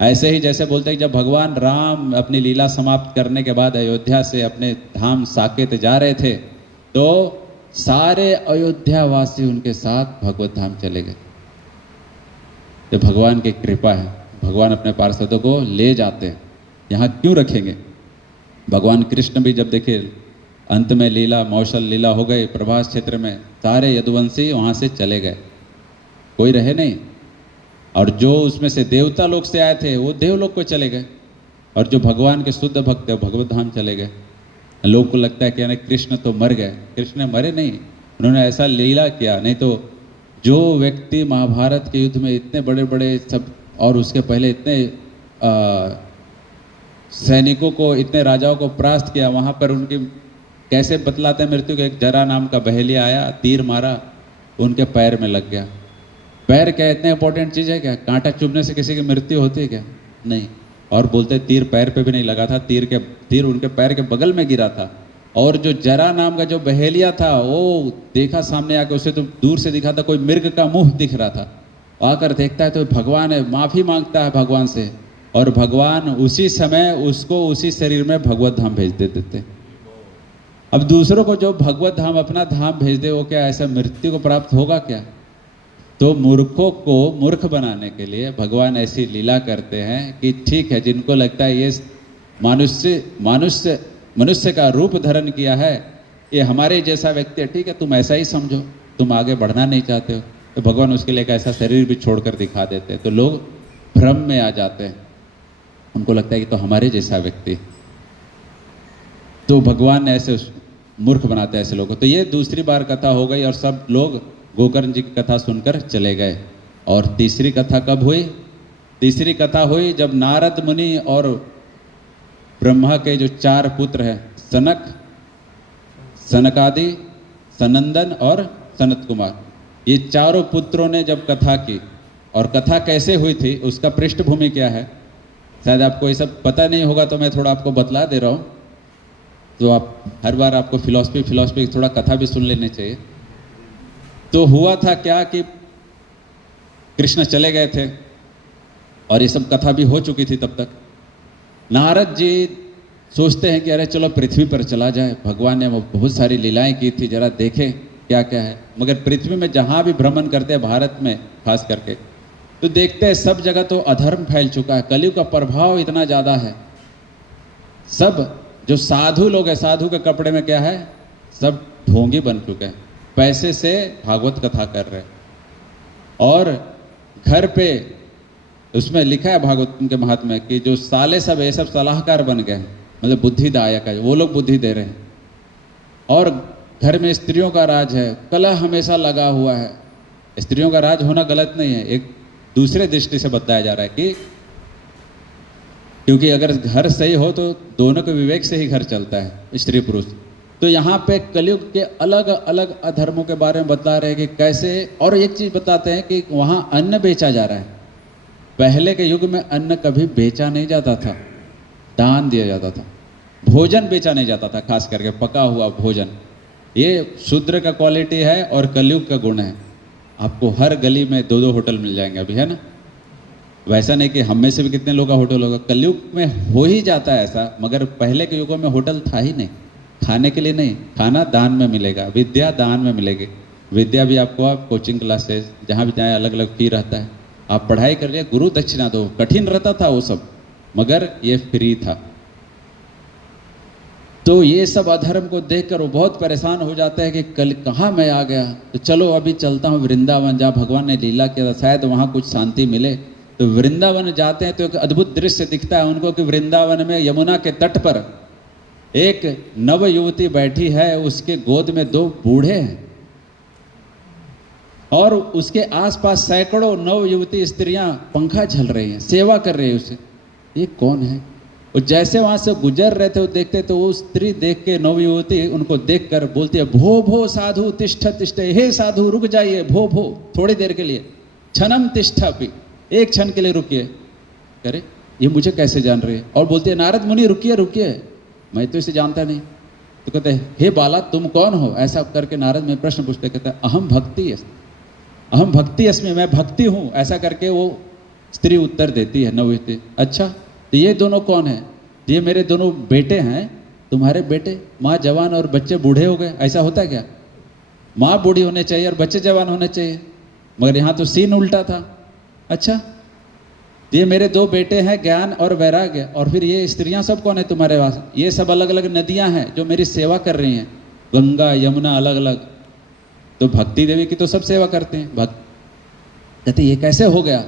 ऐसे ही जैसे बोलते हैं जब भगवान राम अपनी लीला समाप्त करने के बाद अयोध्या से अपने धाम साकेत जा रहे थे, तो सारे अयोध्या वासी उनके साथ भगवत धाम चले गए। ये भगवान की कृपा है, भगवान अपने पार्षदों को ले जाते हैं। यहाँ क्यों रखेंगे? भगवान कृष्ण भी जब देखे अंत में लीला, मौसल लीला हो गई प्रभास क्षेत्र में, सारे यदुवंशी वहाँ से चले गए, कोई रहे नहीं। और जो उसमें से देवता लोग से आए थे वो देवलोक को चले गए और जो भगवान के शुद्ध भक्त है भगवत धाम चले गए। लोग को लगता है कि यानी कृष्ण तो मर गए। कृष्ण मरे नहीं, उन्होंने ऐसा लीला किया। नहीं तो जो व्यक्ति महाभारत के युद्ध में इतने बड़े बड़े सब और उसके पहले इतने सैनिकों को, इतने राजाओं को परास्त किया, वहाँ पर उनकी कैसे बतलाते हैं मृत्यु के? एक जरा नाम का बहेलिया आया, तीर मारा, उनके पैर में लग गया। पैर क्या इतने इंपॉर्टेंट चीज़ है क्या? कांटा चुभने से किसी की मृत्यु होती है क्या? नहीं। और बोलते तीर पैर पे भी नहीं लगा था, तीर उनके पैर के बगल में गिरा था। और जो जरा नाम का जो बहेलिया था वो देखा सामने आके, उसे तो दूर से दिखा था कोई मृग का मुंह दिख रहा था। आकर देखता है तो भगवान है, माफ़ी मांगता है भगवान से और भगवान उसी समय उसको उसी शरीर में भगवत धाम भेज देते। अब दूसरों को जो भगवत धाम अपना धाम भेज दे, वो क्या ऐसा मृत्यु को प्राप्त होगा क्या? तो मूर्खों को मूर्ख बनाने के लिए भगवान ऐसी लीला करते हैं कि ठीक है, जिनको लगता है ये मनुष्य का रूप धारण किया है, ये हमारे जैसा व्यक्ति है, ठीक है तुम ऐसा ही समझो, तुम आगे बढ़ना नहीं चाहते हो, तो भगवान उसके लिए एक ऐसा शरीर भी छोड़कर दिखा देते हैं। तो लोग भ्रम में आ जाते हैं, उनको लगता है कि तो हमारे जैसा व्यक्ति। तो भगवान ऐसे मूर्ख बनाते हैं ऐसे लोगों को। तो ये दूसरी बार कथा हो गई और सब लोग गोकर्ण जी की कथा सुनकर चले गए। और तीसरी कथा कब हुई? तीसरी कथा हुई जब नारद मुनि और ब्रह्मा के जो 4 पुत्र हैं, सनक, सनकादि, सनंदन और सनत कुमार, ये चारों पुत्रों ने जब कथा की, और कथा कैसे हुई थी उसका पृष्ठभूमि क्या है शायद आपको ये सब पता नहीं होगा, तो मैं थोड़ा आपको बतला दे रहा हूँ। तो आप हर बार आपको फिलॉसफी थोड़ा कथा भी सुन लेने चाहिए। तो हुआ था क्या कि कृष्ण चले गए थे और ये सब कथा भी हो चुकी थी तब तक। नारद जी सोचते हैं कि अरे चलो पृथ्वी पर चला जाए, भगवान ने बहुत सारी लीलाएं की थी, जरा देखें क्या क्या है। मगर पृथ्वी में जहाँ भी भ्रमण करते हैं, भारत में खास करके, तो देखते हैं सब जगह तो अधर्म फैल चुका है, कलयुग का प्रभाव इतना ज़्यादा है। सब जो साधु लोग हैं, साधु के कपड़े में क्या है, सब ढोंगी बन चुके हैं, पैसे से भागवत कथा कर रहे हैं। और घर पे, उसमें लिखा है भागवतम के महात्म्य में कि जो साले सब ये सब सलाहकार बन गए, मतलब बुद्धिदायक है, वो लोग बुद्धि दे रहे हैं। और घर में स्त्रियों का राज है, कलह हमेशा लगा हुआ है। स्त्रियों का राज होना गलत नहीं है, एक दूसरे दृष्टि से बताया जा रहा है कि क्योंकि अगर घर सही हो तो दोनों के विवेक से ही घर चलता है, स्त्री पुरुष। तो यहाँ पे कलयुग के अलग अलग अधर्मों के बारे में बता रहे हैं कि कैसे, और एक चीज़ बताते हैं कि वहाँ अन्न बेचा जा रहा है। पहले के युग में अन्न कभी बेचा नहीं जाता था, दान दिया जाता था। भोजन बेचा नहीं जाता था, खास करके पका हुआ भोजन। ये शूद्र का क्वालिटी है और कलयुग का गुण है। आपको हर गली में 2-2 होटल मिल जाएंगे अभी, है ना? वैसा नहीं कि हम में से भी कितने लोग का होटल होगा, कलयुग में हो ही जाता है ऐसा। मगर पहले के युगों में होटल था ही नहीं, खाने के लिए नहीं, खाना दान में मिलेगा, विद्या दान में मिलेगी। विद्या भी आपको, आप कोचिंग क्लासेस जहाँ भी जाएँ अलग अलग फी रहता है, आप पढ़ाई कर लिए, गुरु दक्षिणा दो। कठिन रहता था वो सब, मगर ये फ्री था। तो ये सब अधर्म को देखकर वो बहुत परेशान हो जाते हैं कि कल कहाँ मैं आ गया। तो चलो अभी चलता हूँ वृंदावन, जहाँ भगवान ने लीला किया था, शायद वहाँ कुछ शांति मिले। तो वृंदावन जाते हैं तो एक अद्भुत दृश्य दिखता है उनको कि वृंदावन में यमुना के तट पर एक नव युवती बैठी है, उसके गोद में 2 बूढ़े हैं और उसके आसपास सैकड़ों नव युवती स्त्रियां पंखा झल रही हैं, सेवा कर रही है उसे। ये कौन है? और जैसे वहां से गुजर रहे थे वो देखते तो वो स्त्री देख के, नव युवती उनको देखकर बोलती है, भो भो साधु तिष्ठ तिष्ठ, हे साधु रुक जाइए, भो भो थोड़ी देर के लिए, क्षणम तिष्ठापि, एक क्षण के लिए रुकिए। करे ये मुझे कैसे जान रही है? और बोलती है, नारद मुनि रुकिए रुकिए, मैं तो इसे जानता नहीं। तो कहते हैं, हे बाला तुम कौन हो? ऐसा करके नारद में प्रश्न पूछते, कहते हैं, अहम भक्ति अस्मि, अहम भक्ति अस्मि, मैं भक्ति हूँ। ऐसा करके वो स्त्री उत्तर देती है नवयुवती। अच्छा तो ये दोनों कौन है? ये मेरे दोनों बेटे हैं। तुम्हारे बेटे? माँ जवान और बच्चे बूढ़े हो गए, ऐसा होता है क्या? माँ बूढ़ी होने चाहिए और बच्चे जवान होने चाहिए, मगर यहाँ तो सीन उल्टा था। अच्छा ये मेरे 2 बेटे हैं, ज्ञान और वैराग्य। और फिर ये स्त्रियां सब कौन है तुम्हारे पास? ये सब अलग अलग नदियां हैं जो मेरी सेवा कर रही हैं, गंगा यमुना अलग अलग। तो भक्ति देवी की तो सब सेवा करते हैं। कहते ये कैसे हो गया?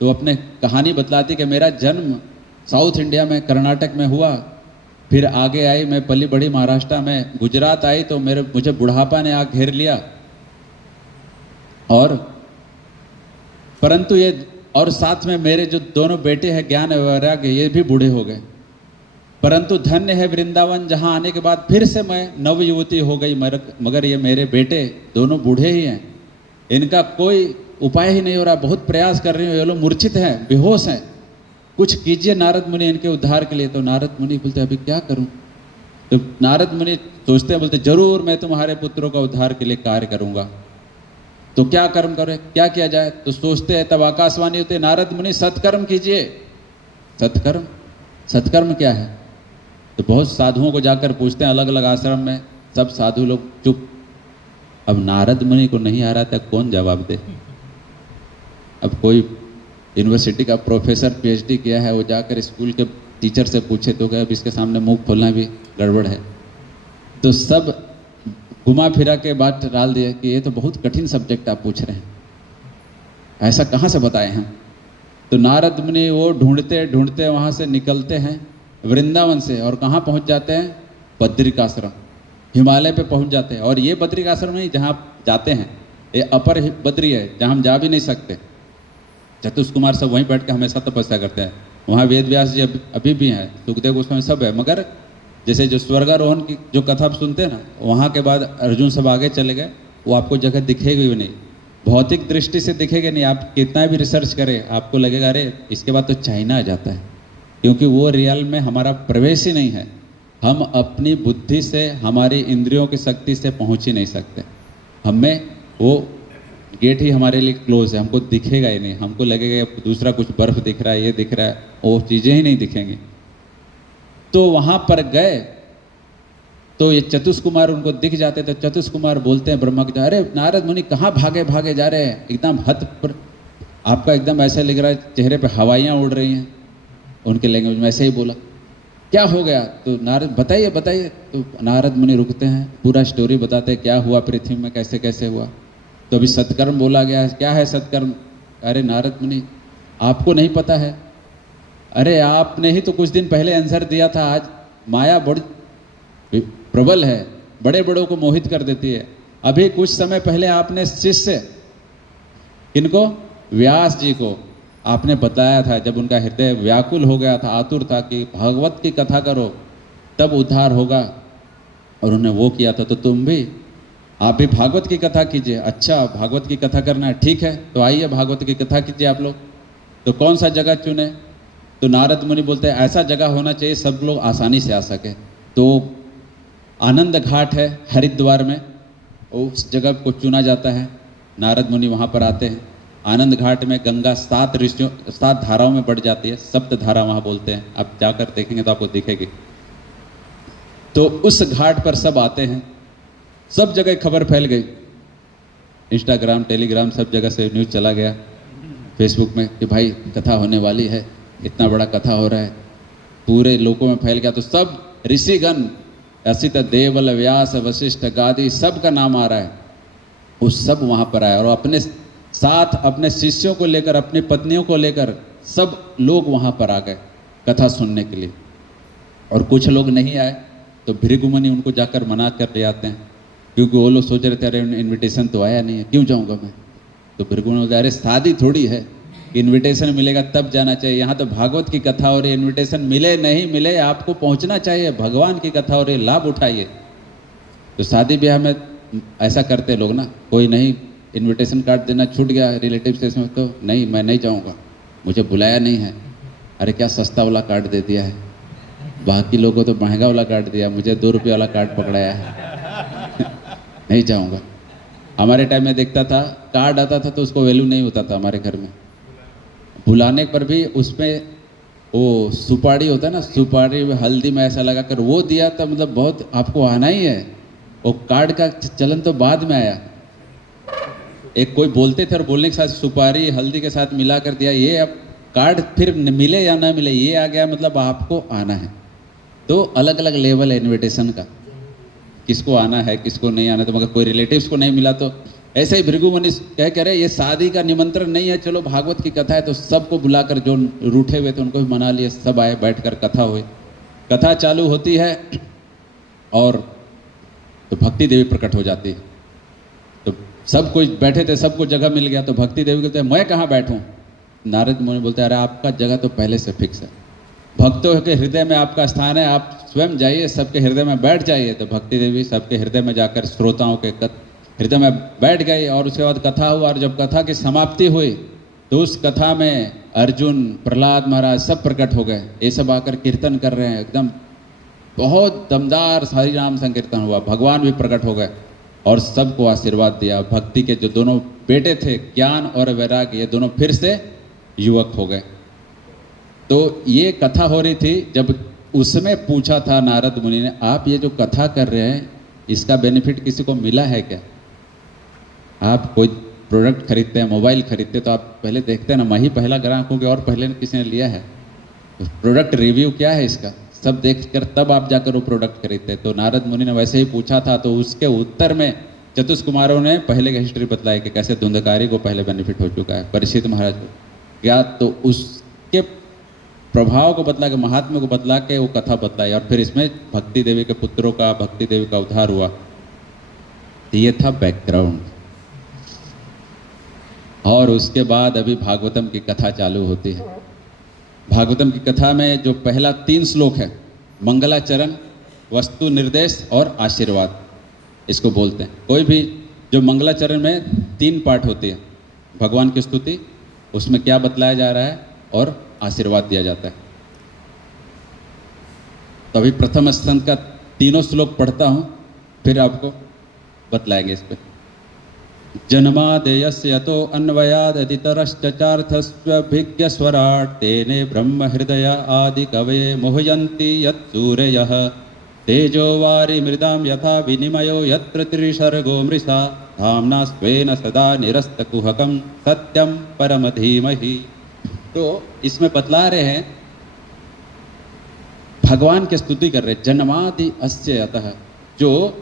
तो अपने कहानी बतलाती कि मेरा जन्म साउथ इंडिया में, कर्नाटक में हुआ, फिर आगे आई, मैं पली बड़ी महाराष्ट्र में, गुजरात आई तो मुझे बुढ़ापा ने आग घेर लिया। और परंतु ये, और साथ में मेरे जो दोनों बेटे हैं ज्ञान और वैराग्य, ये भी बूढ़े हो गए। परंतु धन्य है वृंदावन, जहाँ आने के बाद फिर से मैं नव युवती हो गई। मगर ये मेरे बेटे दोनों बूढ़े ही हैं, इनका कोई उपाय ही नहीं हो रहा। बहुत प्रयास कर रही हूँ, ये लोग मूर्छित हैं, बेहोश हैं, कुछ कीजिए नारद मुनि इनके उद्धार के लिए। तो नारद मुनि बोलते अभी क्या करूं? तो नारद मुनि सोचते हैं, बोलते जरूर मैं तुम्हारे पुत्रों का उद्धार के लिए कार्य करूंगा। तो क्या कर्म करें, क्या किया जाए? तो सोचते हैं, तब आकाशवाणी होते, नारद मुनि सत्कर्म कीजिए। सत्कर्म? सत्कर्म क्या है? तो बहुत साधुओं को जाकर पूछते हैं अलग अलग आश्रम में, सब साधु लोग चुप। अब नारद मुनि को नहीं आ रहा था, कौन जवाब दे? अब कोई यूनिवर्सिटी का प्रोफेसर PhD किया है, वो जाकर स्कूल के टीचर से पूछे तो क्या, अब इसके सामने मुंह खोलना भी गड़बड़ है। तो सब घुमा फिरा के बात डाल दिया कि ये तो बहुत कठिन सब्जेक्ट आप पूछ रहे हैं, ऐसा कहाँ से बताए हम? तो नारद मुनि वो ढूंढते ढूंढते वहाँ से निकलते हैं वृंदावन से, और कहाँ पहुँच जाते हैं? बद्रिकाश्रम, हिमालय पे पहुँच जाते हैं। और ये बद्रिकाश्रम नहीं जहाँ आप जाते हैं, ये अपर बद्री है, जहाँ हम जा भी नहीं सकते। चतुष कुमार सब वहीं बैठ के हमेशा तपस्या करते हैं। वहाँ वेद व्यास जी अभी भी हैं, सुखदेव गोस्वामी सब है। मगर जैसे जो स्वर्गारोहण की जो कथा आप सुनते हैं ना, वहाँ के बाद अर्जुन सब आगे चले गए, वो आपको जगह दिखेगी भी नहीं, भौतिक दृष्टि से दिखेगी नहीं। आप कितना भी रिसर्च करें, आपको लगेगा अरे इसके बाद तो चाइना आ जाता है, क्योंकि वो रियल में हमारा प्रवेश ही नहीं है। हम अपनी बुद्धि से, हमारी इंद्रियों की शक्ति से पहुँच ही नहीं सकते। हमें वो गेट ही हमारे लिए क्लोज है, हमको दिखेगा ही नहीं। हमको लगेगा दूसरा कुछ बर्फ दिख रहा है, ये दिख रहा है, वो चीज़ें ही नहीं दिखेंगी। तो वहाँ पर गए तो ये चतुष कुमार उनको दिख जाते। तो चतुष कुमार बोलते हैं ब्रह्मा के, अरे नारद मुनि कहाँ भागे भागे जा रहे हैं, एकदम हद पर आपका एकदम ऐसा लग रहा है, चेहरे पे हवाइयाँ उड़ रही हैं। उनके लैंग्वेज में ऐसे ही बोला, क्या हो गया? तो नारद बताइए बताइए। तो नारद मुनि रुकते हैं, पूरा स्टोरी बताते हैं क्या हुआ पृथ्वी में, कैसे कैसे हुआ। तो अभी सत्कर्म बोला गया है। क्या है सत्कर्म? अरे नारद मुनि, आपको नहीं पता है? अरे आपने ही तो कुछ दिन पहले आंसर दिया था। आज माया बड़ी प्रबल है, बड़े बड़ों को मोहित कर देती है। अभी कुछ समय पहले आपने शिष्य किनको, व्यास जी को आपने बताया था, जब उनका हृदय व्याकुल हो गया था, आतुर था कि भागवत की कथा करो तब उद्धार होगा, और उन्होंने वो किया था। तो तुम भी, आप भी भागवत की कथा कीजिए। अच्छा, भागवत की कथा करना है, ठीक है, तो आइए भागवत की कथा कीजिए आप लोग। तो कौन सा जगह चुने? तो नारद मुनि बोलते हैं ऐसा जगह होना चाहिए सब लोग आसानी से आ सके। तो आनंद घाट है हरिद्वार में, उस जगह को चुना जाता है। नारद मुनि वहाँ पर आते हैं। आनंद घाट में गंगा 7 धाराओं में बढ़ जाती है, सप्त धारा वहाँ बोलते हैं, आप जाकर देखेंगे तो आपको दिखेगी। तो उस घाट पर सब आते हैं, सब जगह खबर फैल गई, इंस्टाग्राम, टेलीग्राम, सब जगह से न्यूज़ चला गया, फेसबुक में कि भाई कथा होने वाली है, इतना बड़ा कथा हो रहा है, पूरे लोगों में फैल गया। तो सब ऋषिगण, असित, देवल, व्यास, वशिष्ठ, गादी, सब का नाम आ रहा है, वो सब वहाँ पर आए और अपने साथ अपने शिष्यों को लेकर, अपनी पत्नियों को लेकर सब लोग वहाँ पर आ गए कथा सुनने के लिए। और कुछ लोग नहीं आए तो भृगु मुनि उनको जाकर मना कर ले आते हैं, क्योंकि वो लोग सोच रहे थे अरे इनविटेशन तो आया नहीं है, क्यों जाऊँगा मैं। तो भृगु मुनि बोलते अरे शादी थोड़ी है, इनविटेशन मिलेगा तब जाना चाहिए, यहाँ तो भागवत की कथा और इनविटेशन मिले नहीं मिले आपको पहुँचना चाहिए, भगवान की कथा और ये लाभ उठाइए। तो शादी ब्याह में ऐसा करते लोग ना, कोई नहीं, इनविटेशन कार्ड देना छूट गया रिलेटिव से, इसमें तो नहीं, मैं नहीं जाऊँगा, मुझे बुलाया नहीं है। अरे क्या सस्ता वाला कार्ड दे दिया है, बाकी लोगों को तो महंगा वाला कार्ड दिया, मुझे 2 रुपये वाला कार्ड पकड़ाया है नहीं जाऊँगा। हमारे टाइम में देखता था, कार्ड आता था तो उसको वैल्यू नहीं होता था हमारे घर में, बुलाने पर भी उसमें वो सुपारी होता है ना, सुपारी हल्दी में ऐसा लगा कर वो दिया था, मतलब बहुत आपको आना ही है। वो कार्ड का चलन तो बाद में आया, एक कोई बोलते थे और बोलने के साथ सुपारी हल्दी के साथ मिला कर दिया, ये अब कार्ड फिर मिले या ना मिले ये आ गया, मतलब आपको आना है। तो अलग अलग लेवल है इनविटेशन का, किसको आना है किसको नहीं आना। तो मगर कोई रिलेटिव्स को नहीं मिला तो ऐसे ही भृगु मुनि कह रहे ये शादी का निमंत्रण नहीं है, चलो भागवत की कथा है, तो सबको बुलाकर जो रूठे हुए थे उनको भी मना लिए, सब आए, बैठकर कथा हुई। कथा चालू होती है और तो भक्ति देवी प्रकट हो जाती है। तो सब कोई बैठे थे, सबको जगह मिल गया, तो भक्ति देवी कहते हैं मैं कहाँ बैठूं? नारद मुनि बोलते हैं अरे आपका जगह तो पहले से फिक्स है, भक्तों के हृदय में आपका स्थान है, आप स्वयं जाइए, सबके हृदय में बैठ जाइए। तो भक्ति देवी सबके हृदय में जाकर श्रोताओं के हृदय में बैठ गई। और उसके बाद कथा हुआ, और जब कथा की समाप्ति हुई तो उस कथा में अर्जुन, प्रहलाद महाराज सब प्रकट हो गए। ये सब आकर कीर्तन कर रहे हैं, एकदम बहुत दमदार हरि नाम संकीर्तन हुआ, भगवान भी प्रकट हो गए और सबको आशीर्वाद दिया। भक्ति के जो दोनों बेटे थे, ज्ञान और वैराग्य, ये दोनों फिर से युवक हो गए। तो ये कथा हो रही थी, जब उसमें पूछा था नारद मुनि ने, आप ये जो कथा कर रहे हैं इसका बेनिफिट किसी को मिला है क्या? आप कोई प्रोडक्ट खरीदते हैं, मोबाइल खरीदते हैं, तो आप पहले देखते हैं ना, मैं ही पहला ग्राहक हूँ कि और पहले किसी ने लिया है, प्रोडक्ट रिव्यू क्या है इसका, सब देखकर तब आप जाकर वो प्रोडक्ट खरीदते हैं। तो नारद मुनि ने वैसे ही पूछा था, तो उसके उत्तर में चतुष कुमारों ने पहले की हिस्ट्री बताई कि कैसे धुंधकारी को पहले बेनिफिट हो चुका है, परीक्षित महाराज को क्या, तो उसके प्रभाव को बतला के, महात्म्य को बतला के वो कथा बतलाई। और फिर इसमें भक्ति देवी के पुत्रों का, भक्ति देवी का उद्धार हुआ। तो ये था बैकग्राउंड। और उसके बाद अभी भागवतम की कथा चालू होती है। भागवतम की कथा में जो पहला 3 श्लोक है, मंगलाचरण, वस्तु निर्देश और आशीर्वाद, इसको बोलते हैं। कोई भी जो मंगलाचरण में 3 पार्ट होती है, भगवान की स्तुति, उसमें क्या बतलाया जा रहा है और आशीर्वाद दिया जाता है। तो अभी प्रथम स्कंद का 3 श्लोक पढ़ता हूँ, फिर आपको बतलाएंगे इस पर। जन्मादेयस्य यतो अन्वयादतितरश्चार्थस्वभिज्ञस्वराट् तेने ब्रह्म हृदय आदि कवये मोहयन्ति यत्सूरयः तेजो वारि मृदां यथा विनिमयो यत्र त्रिसर्गो मृषा धाम्ना स्वेन सदा निरस्तकुहकं सत्यं परम धीमहि। तो इसमें बतला रहे हैं, भगवान की स्तुति कर रहे हैं। जन्मादि अस्य यतः, जो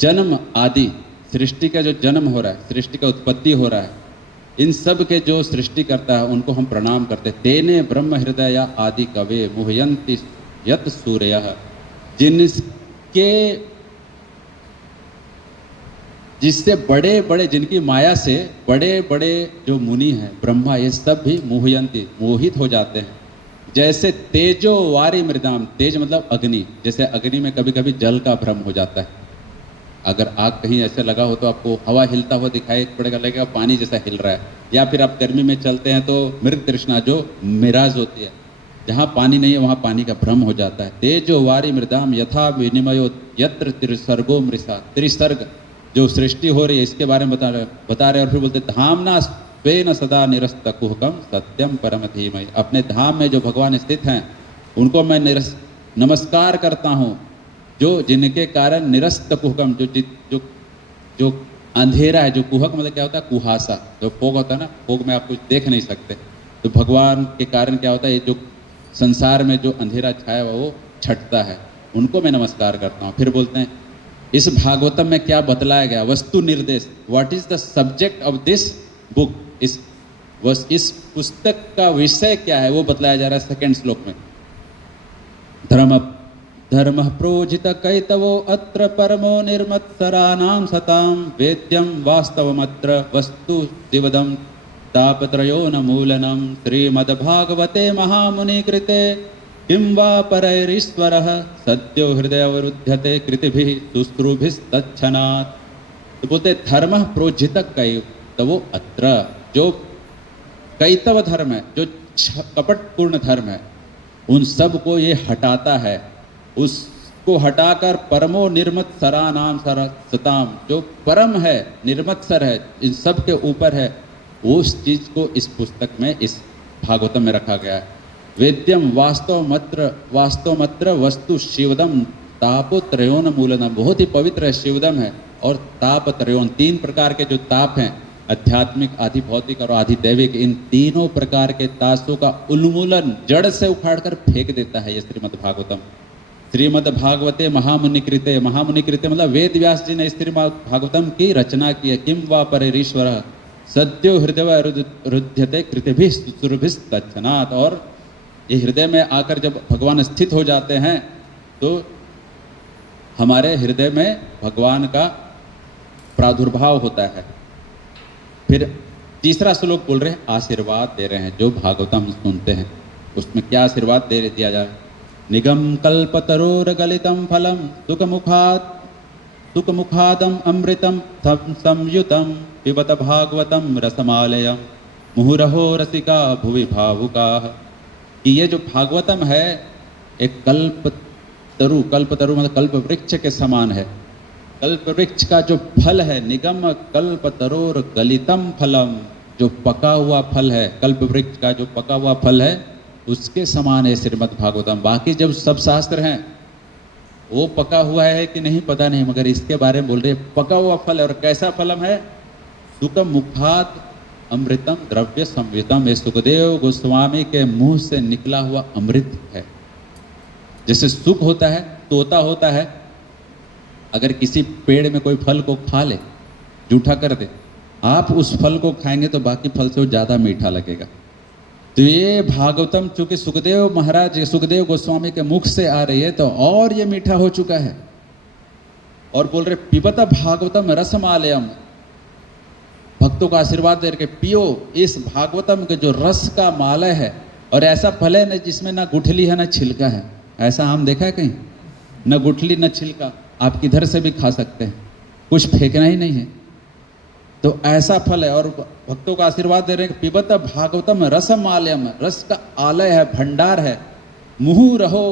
जन्म आदि, सृष्टि का जो जन्म हो रहा है, सृष्टि का उत्पत्ति हो रहा है, इन सब के जो सृष्टि करता है उनको हम प्रणाम करते हैं। तेने ब्रह्म हृदय आदि कवे मुह्यंति यत सूर्यः, जिनके जिससे बड़े बड़े, जिनकी माया से बड़े बड़े जो मुनि हैं, ब्रह्मा, ये सब भी मुह्यंति, मोहित हो जाते हैं। जैसे तेजो वारी मृदाम, तेज मतलब अग्नि, जैसे अग्नि में कभी कभी जल का भ्रम हो जाता है। अगर आग कहीं ऐसे लगा हो तो आपको हवा हिलता हुआ दिखाई पड़ेगा, लगेगा पानी जैसा हिल रहा है। या फिर आप गर्मी में चलते हैं तो मृग तृष्णा जो मिराज होती है, जहाँ पानी नहीं है वहाँ पानी का भ्रम हो जाता है। तेजो वारी मृदाम यथा विनिमयो यत्र त्रिसर्गो मृषा, त्रिसर्ग जो सृष्टि हो रही है इसके बारे में बता रहे। और फिर बोलते धामना स्वेन सदा निरस्त कुहकम सत्यम परम धीमहि, अपने धाम में जो भगवान स्थित हैं उनको मैं नमस्कार करता हूँ, जो जिनके कारण निरस्त कुहकम, जो जो अंधेरा है, जो कुहक मतलब क्या होता है, कुहासा, जो फोग होता है ना, फोग में आप कुछ देख नहीं सकते, तो भगवान के कारण क्या होता है, ये जो संसार में जो अंधेरा छाया हुआ वो छटता है, उनको मैं नमस्कार करता हूँ। फिर बोलते हैं इस भागवतम में क्या बतलाया गया, वस्तु निर्देश, what is the subject of this book, इस पुस्तक का विषय क्या है वो बतलाया जा रहा है सेकंड श्लोक में। धर्म प्रोजित कैतवो अत्र परमो निर्मत्सराणां सतां, वेद्यं वास्तवमत्र वस्तु दिवदं तापत्रयो न मूलनं, श्रीमद्भागवते महामुनि कृते किं वा परैरीश्वरः, सद्यो हृदयवरुध्यते कृतिभिः शुश्रूभिस्तच्छनात्। तो बोलते धर्म प्रोजित कैतवो अत्र, जो कैतव धर्म है, जो कपटपूर्ण धर्म है, उन सब को ये हटाता है, उसको हटाकर परमो निर्मत्सरा नाम सताम, जो परम है, निर्मत्सर है, इन सब के ऊपर है, उस चीज को इस पुस्तक में, इस भागवतम में रखा गया है। वेद्यम वास्तवमत्र वस्तु शिवदम तापोत्रयोन मूलनम, बहुत ही पवित्र है, शिवदम है, और तापत्रयोन, तीन प्रकार के जो ताप हैं, आध्यात्मिक, आधि भौतिक और आधि दैविक, इन तीनों प्रकार के तासों का उन्मूलन, जड़ से उखाड़कर फेंक देता है ये श्रीमद् भागवतम। श्रीमद् भागवते महामुनि कृते, महामुनि कृते मतलब वेद व्यास जी ने श्रीमद् भागवतम की रचना की है। किम वा परैरीश्वरः सद्यो हृदय रुध्यते कृतिभिः शुश्रूभिस्तच्छनात्, और ये हृदय में आकर जब भगवान स्थित हो जाते हैं तो हमारे हृदय में भगवान का प्रादुर्भाव होता है। फिर तीसरा श्लोक बोल रहे हैं, आशीर्वाद दे रहे हैं, जो भागवतम सुनते हैं उसमें क्या आशीर्वाद दिया जा रहा है। निगम कल्पतरोर्गलितं फलं सुखमुखादम अमृतम संयुतम पिबत भागवतम रसमालयम मुहुरहो रसिका भुवि भावुकाः। कि ये जो भागवतम है एक कल्पतरु मतलब कल्प वृक्ष के समान है। कल्प वृक्ष का जो फल है, निगम कल्पतरोर गलितम फलम, जो पका हुआ फल है, कल्प वृक्ष का जो पका हुआ फल है उसके समान है श्रीमद् भागवतम। बाकी जब सब शास्त्र हैं वो पका हुआ है कि नहीं पता नहीं, मगर इसके बारे में बोल रहे पका हुआ फल है। और कैसा फलम है, सुखम मुखात अमृतम द्रव्य संवितम, ये सुखदेव गोस्वामी के मुंह से निकला हुआ अमृत है। जैसे सुख होता है, तोता होता है, अगर किसी पेड़ में कोई फल को खा ले, जूठा कर दे, आप उस फल को खाएंगे तो बाकी फल से वो ज़्यादा मीठा लगेगा। तो ये भागवतम चूंकि सुखदेव महाराज, सुखदेव गोस्वामी के मुख से आ रही है तो और ये मीठा हो चुका है। और बोल रहे पिबत भागवतम रसमालयम, भक्तों का आशीर्वाद दे के पियो इस भागवतम के जो रस का मालय है। और ऐसा फल है न जिसमें ना गुठली है ना छिलका है, ऐसा आम देखा है कहीं, न गुठली न छिलका, आप किधर से भी खा सकते हैं, कुछ फेंकना ही नहीं है। तो ऐसा फल है। और भक्तों का आशीर्वाद दे रहे हैं कि पिबत भागवतम रसमालयम, रस का आलय है, भंडार है। मुहु रहो,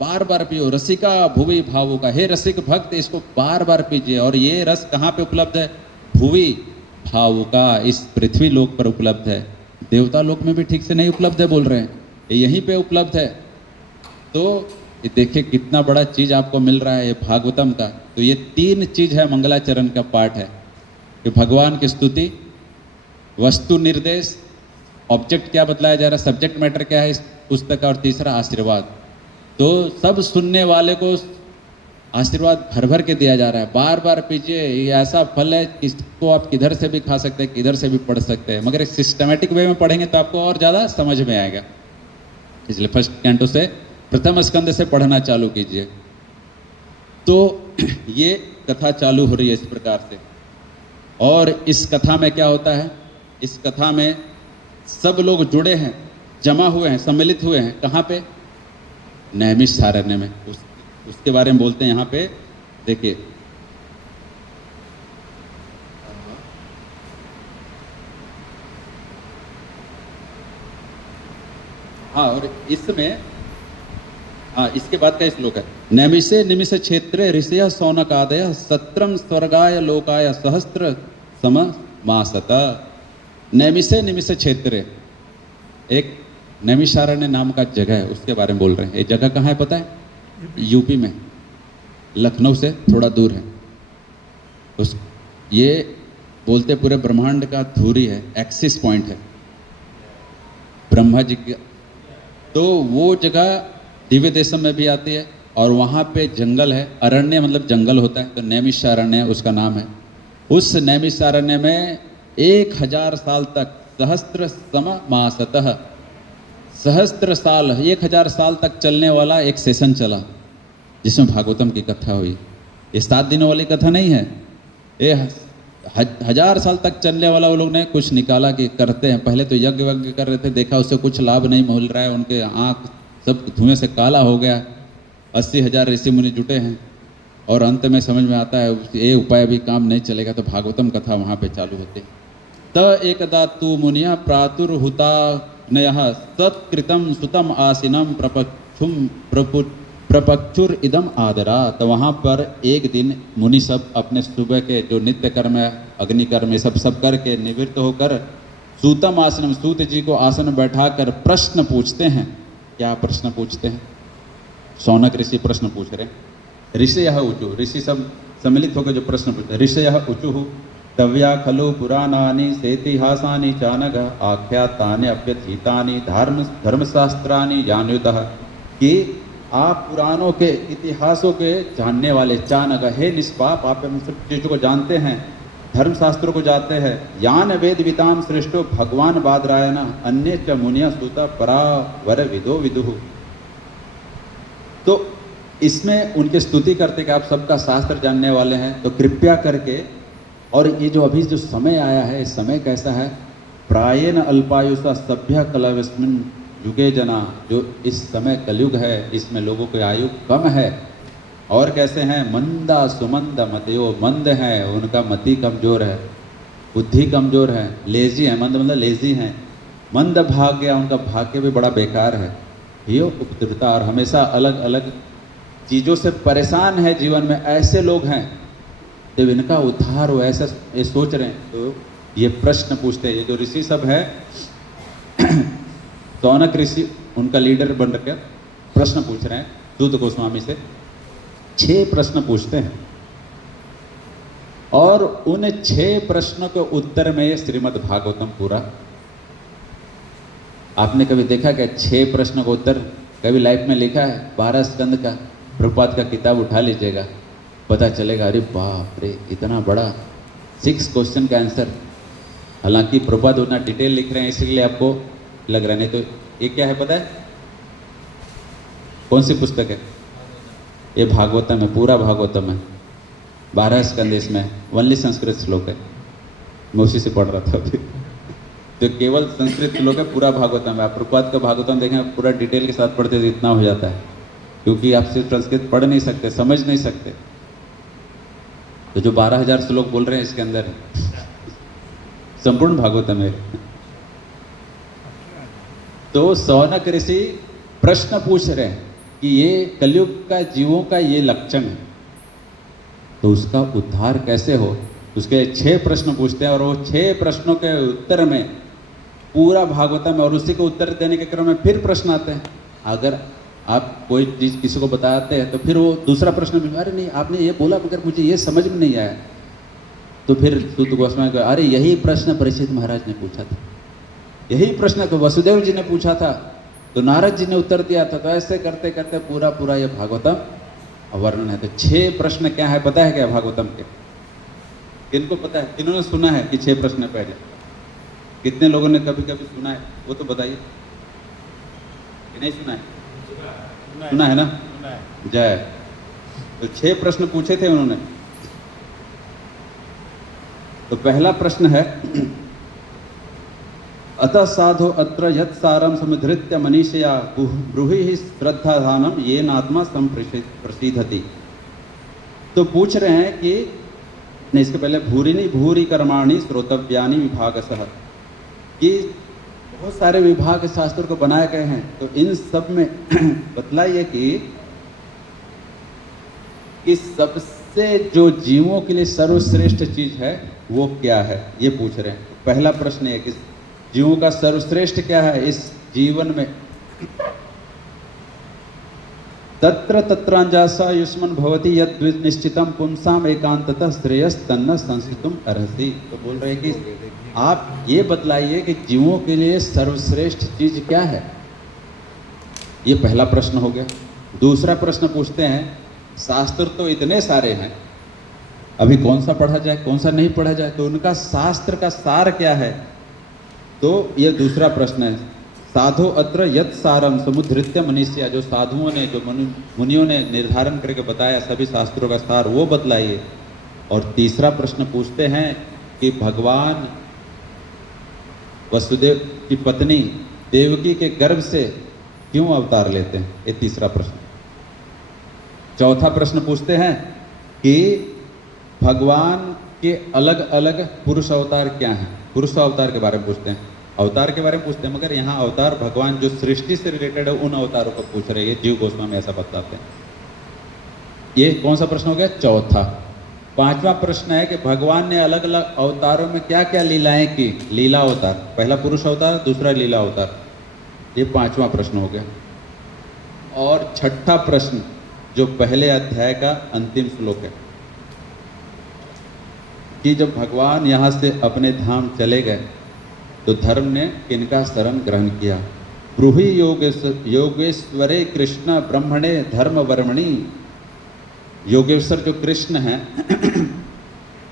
बार बार पियो, रसिका भुवि भावुका, हे रसिक भक्त इसको बार बार पीजिए। और ये रस कहाँ पे उपलब्ध है, भुवि भावुका, इस पृथ्वी लोक पर उपलब्ध है, देवता लोक में भी ठीक से नहीं उपलब्ध है, बोल रहे हैं ये यहीं पे उपलब्ध है। तो ये देखिए कितना बड़ा चीज आपको मिल रहा है ये भागवतम का। तो ये तीन चीज है मंगलाचरण का पाठ है कि भगवान की स्तुति, वस्तु निर्देश, ऑब्जेक्ट क्या बतलाया जा रहा है, सब्जेक्ट मैटर क्या है इस पुस्तक का, और तीसरा आशीर्वाद। तो सब सुनने वाले को आशीर्वाद भर भर के दिया जा रहा है, बार बार पीजिए, ये ऐसा फल है कि इसको आप किधर से भी खा सकते हैं, किधर से भी पढ़ सकते हैं, मगर सिस्टमेटिक वे में पढ़ेंगे तो आपको और ज़्यादा समझ में आएगा। इसलिए फर्स्ट कैंटो से प्रथम स्कंद से पढ़ना चालू कीजिए। तो ये कथा चालू हो रही है इस प्रकार से, और इस कथा में क्या होता है, इस कथा में सब लोग जुड़े हैं, जमा हुए हैं, सम्मिलित हुए हैं, कहाँ पे, नैमिषारण्य में। उसके बारे में बोलते हैं यहाँ पे, देखिए हाँ, और इसमें हाँ, इसके बाद का श्लोक है, नैमिषे निमिष क्षेत्रे ऋषय सौनकादय सत्रम स्वर्गाय लोकाय सहस्त्र सम मासत। नैमिषे निमिष क्षेत्रे, एक नैमिषारण्य नाम का जगह है, उसके बारे में बोल रहे हैं। ये जगह कहाँ है पता है? यूपी में, लखनऊ से थोड़ा दूर है। ये बोलते पूरे ब्रह्मांड का धुरी है, एक्सिस पॉइंट है ब्रह्मा जी की। तो वो जगह दिव्य देशम में भी आती है, और वहाँ पे जंगल है, अरण्य मतलब जंगल होता है, तो नैमिषारण्य उसका नाम है। उस नैमिषारण्य में 1000 साल तक सहस्त्र सम मासतः, सहस्त्र साल, 1000 साल तक चलने वाला एक सेशन चला, जिसमें भागवतम की कथा हुई। ये 7 दिनों वाली कथा नहीं है, ये 1000 साल तक चलने वाला। वो लोग ने कुछ निकाला कि करते हैं, पहले तो यज्ञ वज्ञ कर रहे थे, देखा उससे कुछ लाभ नहीं मिल रहा है, उनके आँख सब धुएं से काला हो गया। 80,000 ऋषि मुनि जुटे हैं, और अंत में समझ में आता है ये उपाय भी काम नहीं चलेगा, तो भागवतम कथा वहाँ पे चालू होती है। त एकदा तु मुनिया प्रातुर्हुता नयः सत्कृतम सुतम आसीनम प्रपक्षुर इदम आदरा। तो वहाँ पर एक दिन मुनि सब अपने सुबह के जो नित्य कर्म है, अग्नि कर्म, ये सब करके निवृत्त होकर सूतम आसनम, सूत जी को आसन बैठाकर प्रश्न पूछते हैं। क्या प्रश्न पूछते हैं? शौनक ऋषि प्रश्न पूछ रहे हैं। ऋषयः ऊचु, ऋषि सब सम्मिलित होकर जो प्रश्न पूछते हैं, ऋषयः ऊचुः तव्या खलु पुराणानि सेतिहासानि चानघ आख्यातानि अप्यथीतानि धर्मशास्त्राणि जान्युतः। कि आप पुराणों के, इतिहासों के जानने वाले, चानघ, हे निष्पाप, आप इन सब चीज़ों को जानते हैं, धर्मशास्त्रों को जानते हैं। यान वेद विताम श्रेष्ठो भगवान बादरायण अन्य च मुनिया सूता परावर विदो विदुः। तो इसमें उनकी स्तुति करते कि आप सबका शास्त्र जानने वाले हैं, तो कृपया करके, और ये जो अभी जो समय आया है, इस समय कैसा है, प्रायेण अल्पायुषा सभ्य कलवस्मिन् युगे जना, जो इस समय कलयुग है, इसमें लोगों की आयु कम है। और कैसे हैं, मंदा सुमंद मतियो, मंद हैं, उनका मति कमजोर है, बुद्धि कमजोर है, लेजी है, मंद मतलब लेजी हैं, मंद भाग्य, उनका भाग्य भी बड़ा बेकार है, यो उपद्रुता, और हमेशा अलग अलग चीज़ों से परेशान है जीवन में, ऐसे लोग हैं। जब इनका उद्धार हो, ऐसा ये सोच रहे हैं, तो ये प्रश्न पूछते हैं। ये जो ऋषि सब है, शौनक ऋषि उनका लीडर बन रखे, प्रश्न पूछ रहे हैं सूत गोस्वामी से। 6 प्रश्न पूछते हैं, और उन 6 प्रश्नों के उत्तर में ये श्रीमद् भागवतम पूरा। आपने कभी देखा क्या 6 प्रश्नों का उत्तर कभी लाइफ में लिखा है? 12 स्कंद का प्रभुपाद का किताब उठा लीजिएगा, पता चलेगा, अरे बाप रे, इतना बड़ा 6 क्वेश्चन का आंसर। हालांकि प्रभुपाद उतना डिटेल लिख रहे हैं, इसलिए आपको लग रहा है, नहीं तो ये क्या है पता है? कौन सी पुस्तक है? ये भागवतम है, पूरा भागवतम है, 12 स्कंद, इसमें ओनली संस्कृत श्लोक है। मैं उसी से पढ़ रहा था अभी, तो केवल संस्कृत श्लोक है, पूरा भागवतम है। आप प्रभुपाद का भागवतम देखें, पूरा डिटेल के साथ पढ़ते तो इतना हो जाता है, क्योंकि आप सिर्फ संस्कृत पढ़ नहीं सकते, समझ नहीं सकते। तो जो 12,000 श्लोक बोल रहे हैं इसके अंदर संपूर्ण भागवतम है। तो शौनक ऋषि प्रश्न पूछ रहे हैं कि ये कलयुग का जीवों का ये लक्षण है, तो उसका उद्धार कैसे हो, उसके 6 प्रश्न पूछते हैं। और वो 6 प्रश्नों के उत्तर में पूरा भागवतम, और उसी को उत्तर देने के क्रम में फिर प्रश्न आते हैं। अगर आप कोई चीज़ किसी को बताते हैं, तो फिर वो दूसरा प्रश्न भी, अरे नहीं आपने ये बोला मगर मुझे ये समझ में नहीं आया, तो फिर सूत गोस्वामी को, अरे यही प्रश्न परीक्षित महाराज ने पूछा था, यही प्रश्न तो वसुदेव जी ने पूछा था, तो नारद जी ने उत्तर दिया था। तो ऐसे करते करते पूरा ये भागवतम, वर्णन है। तो 6 प्रश्न क्या है पता है क्या भागवतम के? किनको पता है? किन्होंने सुना है कि 6 प्रश्न पहले? कितने लोगों ने कभी कभी सुना है वो तो बताइए। कि नहीं सुना है? सुना है ना? जय। तो 6 प्रश्न पूछे थे उन्होंने। तो पहला प्रश्न है अतः साधो अत्र यत् सारम समुद्धृत्य मनीषया ब्रूहि ही श्रद्धाधानम ये नात्मा संप्रसिद्धति। तो पूछ रहे हैं कि नहीं, इसके पहले भूरिनी भूरि कर्माणि श्रोतव्यानि विभागशः, कि बहुत सारे विभाग शास्त्र को बनाए गए हैं। तो इन सब में बतलाइए कि सबसे जो जीवों के लिए सर्वश्रेष्ठ चीज है वो क्या है, ये पूछ रहे हैं। पहला प्रश्न है कि जीवों का सर्वश्रेष्ठ क्या है इस जीवन में। तत्र तत्रांजासा युष्मन भवति यद निश्चितम पुंसाम एकांततः श्रेयस तन्न संस्थितुम अर्हसि। तो बोल रहे हैं कि आप ये बतलाइए कि जीवों के लिए सर्वश्रेष्ठ चीज क्या है। ये पहला प्रश्न हो गया। दूसरा प्रश्न पूछते हैं शास्त्र तो इतने सारे हैं, अभी कौन सा पढ़ा जाए कौन सा नहीं पढ़ा जाए, तो उनका शास्त्र का सार क्या है। तो ये दूसरा प्रश्न है। साधो अत्र यत् सारम समुद्धृत्य मनीष्या, जो साधुओं ने जो मुनियों ने निर्धारण करके बताया सभी शास्त्रों का सार, वो बतलाइए। और तीसरा प्रश्न पूछते हैं कि भगवान वसुदेव की पत्नी देवकी के गर्भ से क्यों अवतार लेते हैं, ये तीसरा प्रश्न। चौथा प्रश्न पूछते हैं कि भगवान के अलग अलग पुरुष अवतार क्या हैं, पुरुष अवतार के बारे में पूछते हैं, अवतार के बारे में पूछते हैं, मगर यहाँ अवतार भगवान जो सृष्टि से रिलेटेड है उन अवतारों को पूछ रहे हैं। जीव गोस्वामी ऐसा बताते हैं। ये कौन सा प्रश्न हो गया? चौथा। पांचवा प्रश्न है कि भगवान ने अलग अलग अवतारों में क्या क्या लीलाएं की। लीला अवतार, पहला पुरुष अवतार, दूसरा लीला अवतार, ये पांचवा प्रश्न हो गया। और छठा प्रश्न जो पहले अध्याय का अंतिम श्लोक है कि जब भगवान यहाँ से अपने धाम चले गए तो धर्म ने किनका शरण ग्रहण किया। ब्रूहि योगेश्वरे कृष्ण ब्रह्मणे धर्म वर्मणि। योगेश्वर जो कृष्ण हैं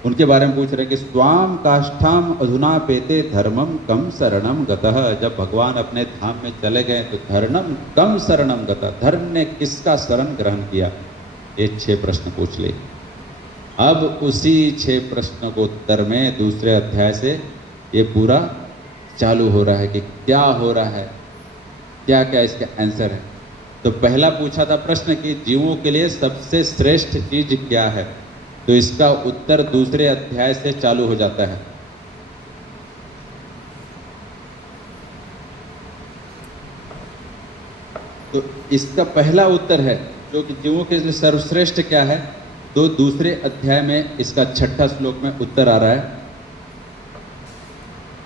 उनके बारे में पूछ रहे कि स्वाम काष्ठाम अधुना पेते धर्मम कम शरणम गतः। जब भगवान अपने धाम में चले गए तो धर्मम कम शरणम गतः, धर्म ने किसका शरण ग्रहण किया। ये 6 प्रश्न पूछ लिए। अब उसी 6 प्रश्नों को उत्तर में दूसरे अध्याय से ये पूरा चालू हो रहा है कि क्या हो रहा है, क्या क्या इसका आंसर है। तो पहला पूछा था प्रश्न कि जीवों के लिए सबसे श्रेष्ठ चीज क्या है, तो इसका उत्तर दूसरे अध्याय से चालू हो जाता है। तो इसका पहला उत्तर है जो कि जीवों के लिए सर्वश्रेष्ठ क्या है, तो दूसरे अध्याय में इसका 6ठा श्लोक में उत्तर आ रहा है।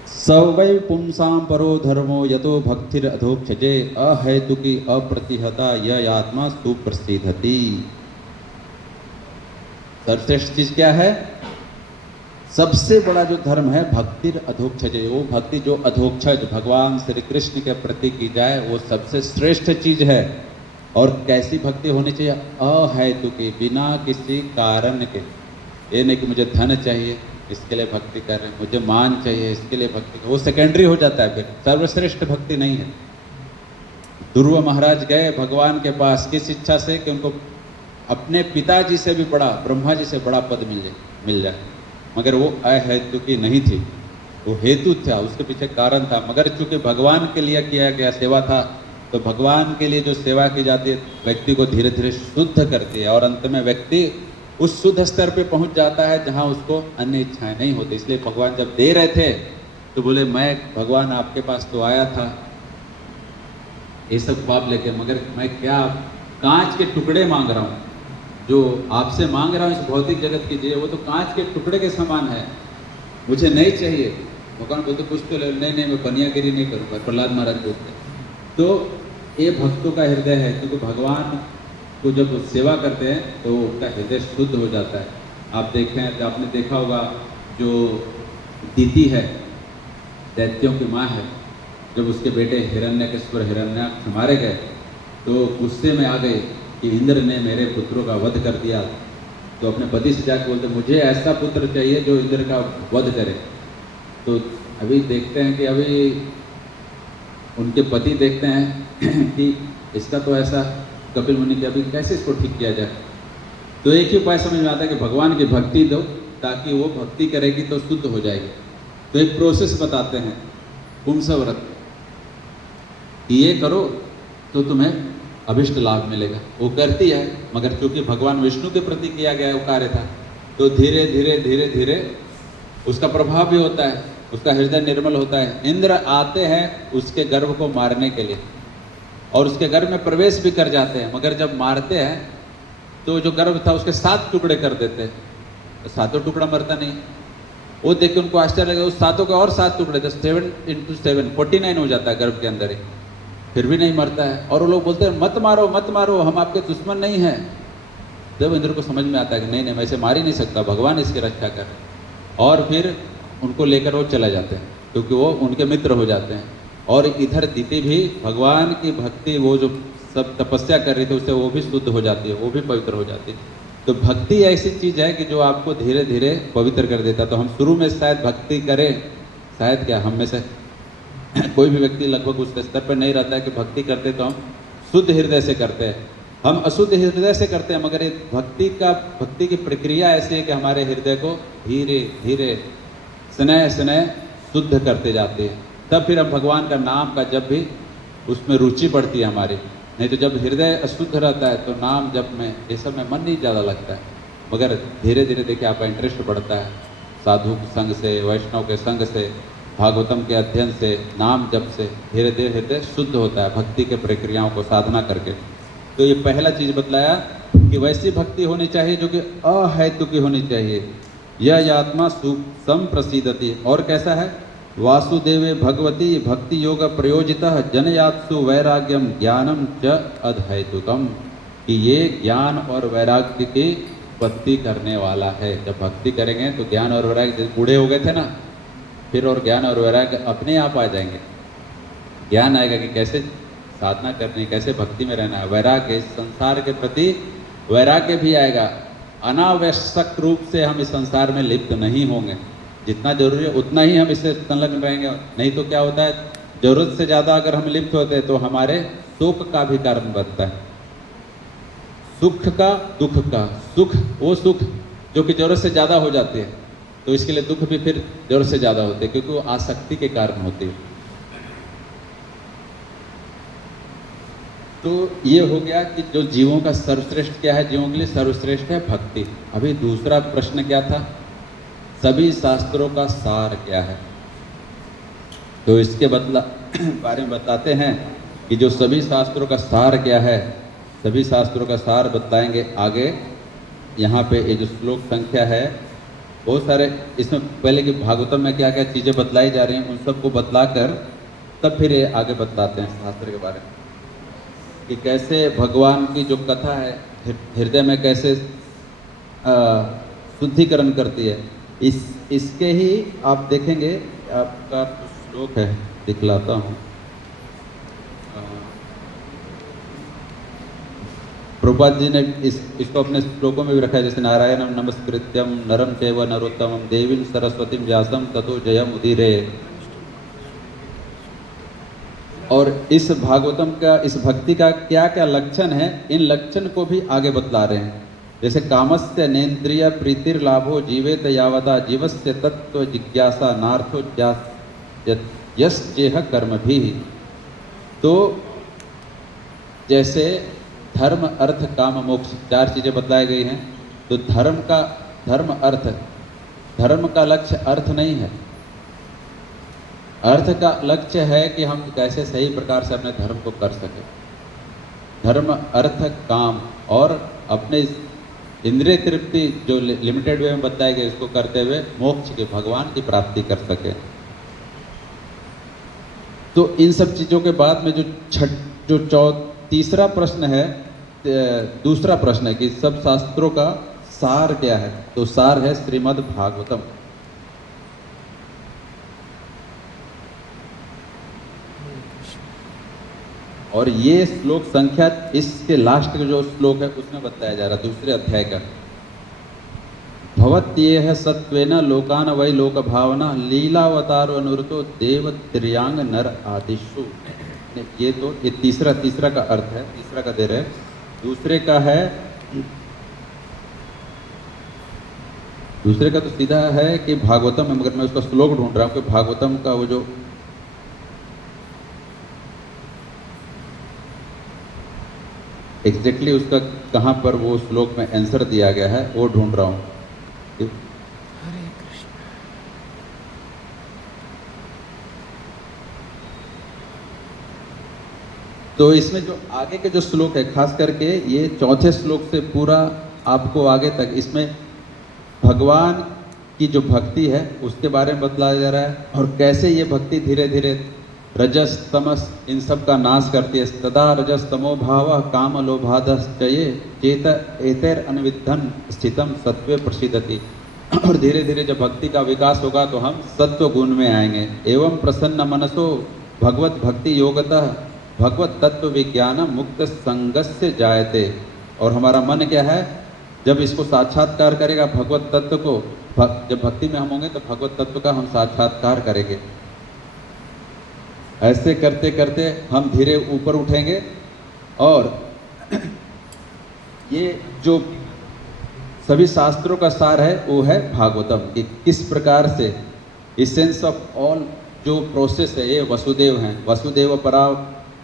सवै पुंसां परो धर्मो यतो भक्तिर अधोक्षजे अहेतुकी अप्रतिहता य आत्मा सुप्रसिद्धति। सर्वश्रेष्ठ चीज क्या है? सबसे बड़ा जो धर्म है भक्तिर अधोक्षजे, वो भक्ति जो अधोक्षज भगवान श्री कृष्ण के प्रति की जाए वो सबसे श्रेष्ठ चीज है। और कैसी भक्ति होनी चाहिए? अहेतुकी, बिना किसी कारण के। ये नहीं कि मुझे धन चाहिए इसके लिए भक्ति कर रहे हैं, मुझे मान चाहिए इसके लिए भक्ति, वो सेकेंडरी हो जाता है, फिर सर्वश्रेष्ठ भक्ति नहीं है। ध्रुव महाराज गए भगवान के पास किस इच्छा से कि उनको अपने पिताजी से भी बड़ा, ब्रह्मा जी से बड़ा पद मिल जाए, मगर वो अहेतुकी नहीं थी, वो हेतु था, उसके पीछे कारण था। मगर चूंकि भगवान के लिए किया गया सेवा था, तो भगवान के लिए जो सेवा की जाती है व्यक्ति को धीरे धीरे शुद्ध करती है और अंत में व्यक्ति उस शुद्ध स्तर पे पहुंच जाता है जहां उसको अन्य इच्छाएं नहीं होती। इसलिए भगवान जब दे रहे थे तो बोले मैं भगवान आपके पास तो आया था ये सब पाप लेके, मगर मैं क्या कांच के टुकड़े मांग रहा हूँ, जो आपसे मांग रहा हूँ इस भौतिक जगत की, वो तो कांच के टुकड़े के समान है, मुझे नहीं चाहिए। भगवान बोलते कुछ तो ले, नहीं मैं बनियागिरी नहीं करूँगा, प्रहलाद महाराज बोलते। तो ये भक्तों का हृदय है, क्योंकि भगवान को जब सेवा करते हैं तो उनका हृदय शुद्ध हो जाता है। आप देखें, आपने देखा होगा जो दीति है, दैत्यों की माँ है, जब उसके बेटे हिरण्यकशिपु हिरण्याक्ष मारे गए तो गुस्से में आ गए कि इंद्र ने मेरे पुत्रों का वध कर दिया, तो अपने पति से जाकर बोलते मुझे ऐसा पुत्र चाहिए जो इंद्र का वध करे। तो अभी देखते हैं कि अभी उनके पति देखते हैं कि इसका तो ऐसा, कपिल मुनि के अभी कैसे इसको ठीक किया जाए। तो एक ही उपाय समझ में आता है कि भगवान की भक्ति दो, ताकि वो भक्ति करेगी तो शुद्ध हो जाएगी। तो एक प्रोसेस बताते हैं पुंस व्रत, ये करो तो तुम्हें अभिष्ट लाभ मिलेगा। वो करती है, मगर चूंकि भगवान विष्णु के प्रति किया गया वो कार्य था, तो धीरे धीरे धीरे धीरे उसका प्रभाव भी होता है, उसका हृदय निर्मल होता है। इंद्र आते हैं उसके गर्भ को मारने के लिए और उसके गर्भ में प्रवेश भी कर जाते हैं, मगर जब मारते हैं तो जो गर्भ था उसके 7 टुकड़े कर देते हैं, तो 7 टुकड़ा मरता नहीं। वो देख के उनको आश्चर्य लगा, उस 7 के और 7 टुकड़े, तो 7 × 7 49 हो जाता है गर्भ के अंदर ही, फिर भी नहीं मरता है। और वो लोग बोलते हैं मत मारो मत मारो, हम आपके दुश्मन नहीं हैं। जब इंद्र को समझ में आता है कि नहीं नहीं, मैं इसे मार ही नहीं सकता, भगवान इसकी रक्षा कर, और फिर उनको लेकर वो चले जाते हैं, क्योंकि वो उनके मित्र हो जाते हैं। और इधर दीति भी भगवान की भक्ति, वो जो सब तपस्या कर रही थी उससे वो भी शुद्ध हो जाती है, वो भी पवित्र हो जाती है। तो भक्ति ऐसी चीज़ है कि जो आपको धीरे धीरे पवित्र कर देता है। तो हम शुरू में शायद भक्ति करें, शायद क्या हम में से कोई भी व्यक्ति लगभग उस स्तर पर नहीं रहता है कि भक्ति करते तो हम शुद्ध हृदय से करते हैं, हम अशुद्ध हृदय से करते हैं। मगर ये भक्ति की प्रक्रिया ऐसी है कि हमारे हृदय को धीरे धीरे स्नेह स्नेह शुद्ध करते जाते हैं, तब फिर हम भगवान का नाम का जब भी उसमें रुचि बढ़ती है हमारी। नहीं तो जब हृदय अशुद्ध रहता है तो नाम जप में ये सब में मन नहीं ज़्यादा लगता है। मगर धीरे धीरे देखिए आपका इंटरेस्ट बढ़ता है, साधु के संग से, वैष्णव के संग से, भागवतम के अध्ययन से, नाम जप से धीरे धीरे हृदय शुद्ध होता है भक्ति के प्रक्रियाओं को साधना करके। तो ये पहला चीज़ बतलाया कि वैसी भक्ति होनी चाहिए जो कि अहेतु की होनी चाहिए। यह आत्मा संप्रसीदति, और कैसा है, वासुदेवे भगवती भक्ति योग प्रयोजितः जनयात्सु वैराग्यम ज्ञानम च अधैतुकम, कि ये ज्ञान और वैराग्य की उत्पत्ति करने वाला है। जब भक्ति करेंगे तो ज्ञान और वैराग्य, बूढ़े हो गए थे ना, फिर और ज्ञान और वैराग्य अपने आप आ जाएंगे। ज्ञान आएगा कि कैसे साधना करनी, कैसे भक्ति में रहना है। वैराग्य, संसार के प्रति वैराग्य भी आएगा। अनावश्यक रूप से हम इस संसार में लिप्त नहीं होंगे, जितना जरूरी है उतना ही हम इससे संलग्न रहेंगे। नहीं तो क्या होता है, जरूरत से ज़्यादा अगर हम लिप्त होते हैं तो हमारे शोक का भी कारण बनता है, सुख का दुख का। सुख वो सुख जो कि जरूरत से ज़्यादा हो जाती है, तो इसके लिए दुख भी फिर जरूरत से ज़्यादा होते हैं, क्योंकि वो आसक्ति के कारण होती है। तो ये हो गया कि जो जीवों का सर्वश्रेष्ठ क्या है, जीवों के लिए सर्वश्रेष्ठ है भक्ति। अभी दूसरा प्रश्न क्या था, सभी शास्त्रों का सार क्या है। तो इसके बारे में बताते हैं कि जो सभी शास्त्रों का सार क्या है, सभी शास्त्रों का सार बताएंगे आगे। यहाँ पे ये जो श्लोक संख्या है, बहुत सारे इसमें पहले कि भागवतम में क्या क्या चीज़ें बतलाई जा रही हैं उन सबको बतलाकर तब फिर ये आगे बताते हैं शास्त्र के बारे में, कि कैसे भगवान की जो कथा है हृदय में कैसे शुद्धिकरण करती है। इसके ही आप देखेंगे, आपका श्लोक है दिखलाता हूँ। प्रभुपाद जी ने इसको अपने श्लोकों में भी रखा है, जैसे नारायणम नमस्कृत्यम नरम चैव नरोत्तमम देवीं सरस्वतीं व्यासं ततो जयम उदीरे। और इस भागवतम का, इस भक्ति का क्या क्या लक्षण है, इन लक्षण को भी आगे बतला रहे हैं। जैसे कामस्य नेन्द्रिय प्रीतिर लाभो जीवेत यावदा जीवस्य तत्व जिज्ञासा नार्थो यस्चेह कर्म भी। तो जैसे धर्म अर्थ काम मोक्ष 4 चीज़ें बतलाई गई हैं। तो धर्म का लक्ष्य अर्थ नहीं है। अर्थ का लक्ष्य है कि हम कैसे सही प्रकार से अपने धर्म को कर सके। धर्म अर्थ काम और अपने इंद्रिय तृप्ति जो लिमिटेड वे में बताए गए उसको करते हुए मोक्ष के, भगवान की प्राप्ति कर सके। तो इन सब चीज़ों के बाद में जो तीसरा प्रश्न है, दूसरा प्रश्न है कि सब शास्त्रों का सार क्या है। तो सार है श्रीमद् भागवतम। और ये श्लोक संख्या इसके लास्ट का जो श्लोक है उसमें बताया जा रहा है दूसरे अध्याय का। भवत्येह सत्वेन लोकान वै लोक भावना लीलावतारो अनुरुतो देव त्रियांग नर आदिशु। ये तीसरा का अर्थ है, तीसरा का दे रहे हैं। दूसरे का है, दूसरे का तो सीधा है कि भागवतम है, मगर मैं उसका श्लोक ढूंढ रहा हूँ कि भागवतम का वो जो एग्जैक्टली उसका कहाँ पर वो श्लोक में आंसर दिया गया है वो ढूंढ रहा हूँ। हरे कृष्ण। तो इसमें जो आगे के जो श्लोक है, खास करके ये चौथे श्लोक से पूरा आपको आगे तक इसमें भगवान की जो भक्ति है उसके बारे में बतलाया जा रहा है और कैसे ये भक्ति धीरे धीरे रजस तमस इन सब का नाश करती है। तदा रजस तमो भाव काम लोभादश्चये चेत एतेर अनविद्धन स्थितम सत्वे प्रसिद्धति। और धीरे धीरे जब भक्ति का विकास होगा तो हम सत्व गुण में आएंगे। एवं प्रसन्न मनसो भगवत भक्ति योगतः भगवत तत्व विज्ञान मुक्त संगस्य जायते। और हमारा मन क्या है, जब इसको साक्षात्कार करेगा भगवत तत्व को, जब भक्ति में हम होंगे तो भगवत तत्व का हम साक्षात्कार करेंगे। ऐसे करते करते हम धीरे ऊपर उठेंगे और ये जो सभी शास्त्रों का सार है वो है भागवतम, कि किस प्रकार से इसेंस ऑफ ऑल जो प्रोसेस है ये वसुदेव हैं। वसुदेव परा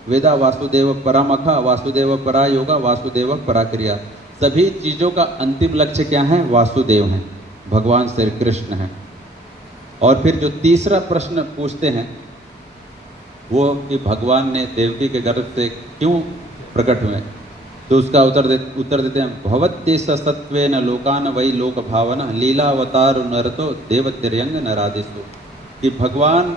वेदा, वासुदेव परा मखा, वासुदेव परा योगा, वासुदेव परा क्रिया। सभी चीज़ों का अंतिम लक्ष्य क्या है? वासुदेव हैं, भगवान श्री कृष्ण हैं। और फिर जो तीसरा प्रश्न पूछते हैं वो कि भगवान ने देवकी के गर्भ से क्यों प्रकट हुए, तो उसका उत्तर देते हैं भवत्ते सत्वेन लोकान वै लोक भावना लीला अवतार नरतो देव तिर्यंग नरादिशु। कि भगवान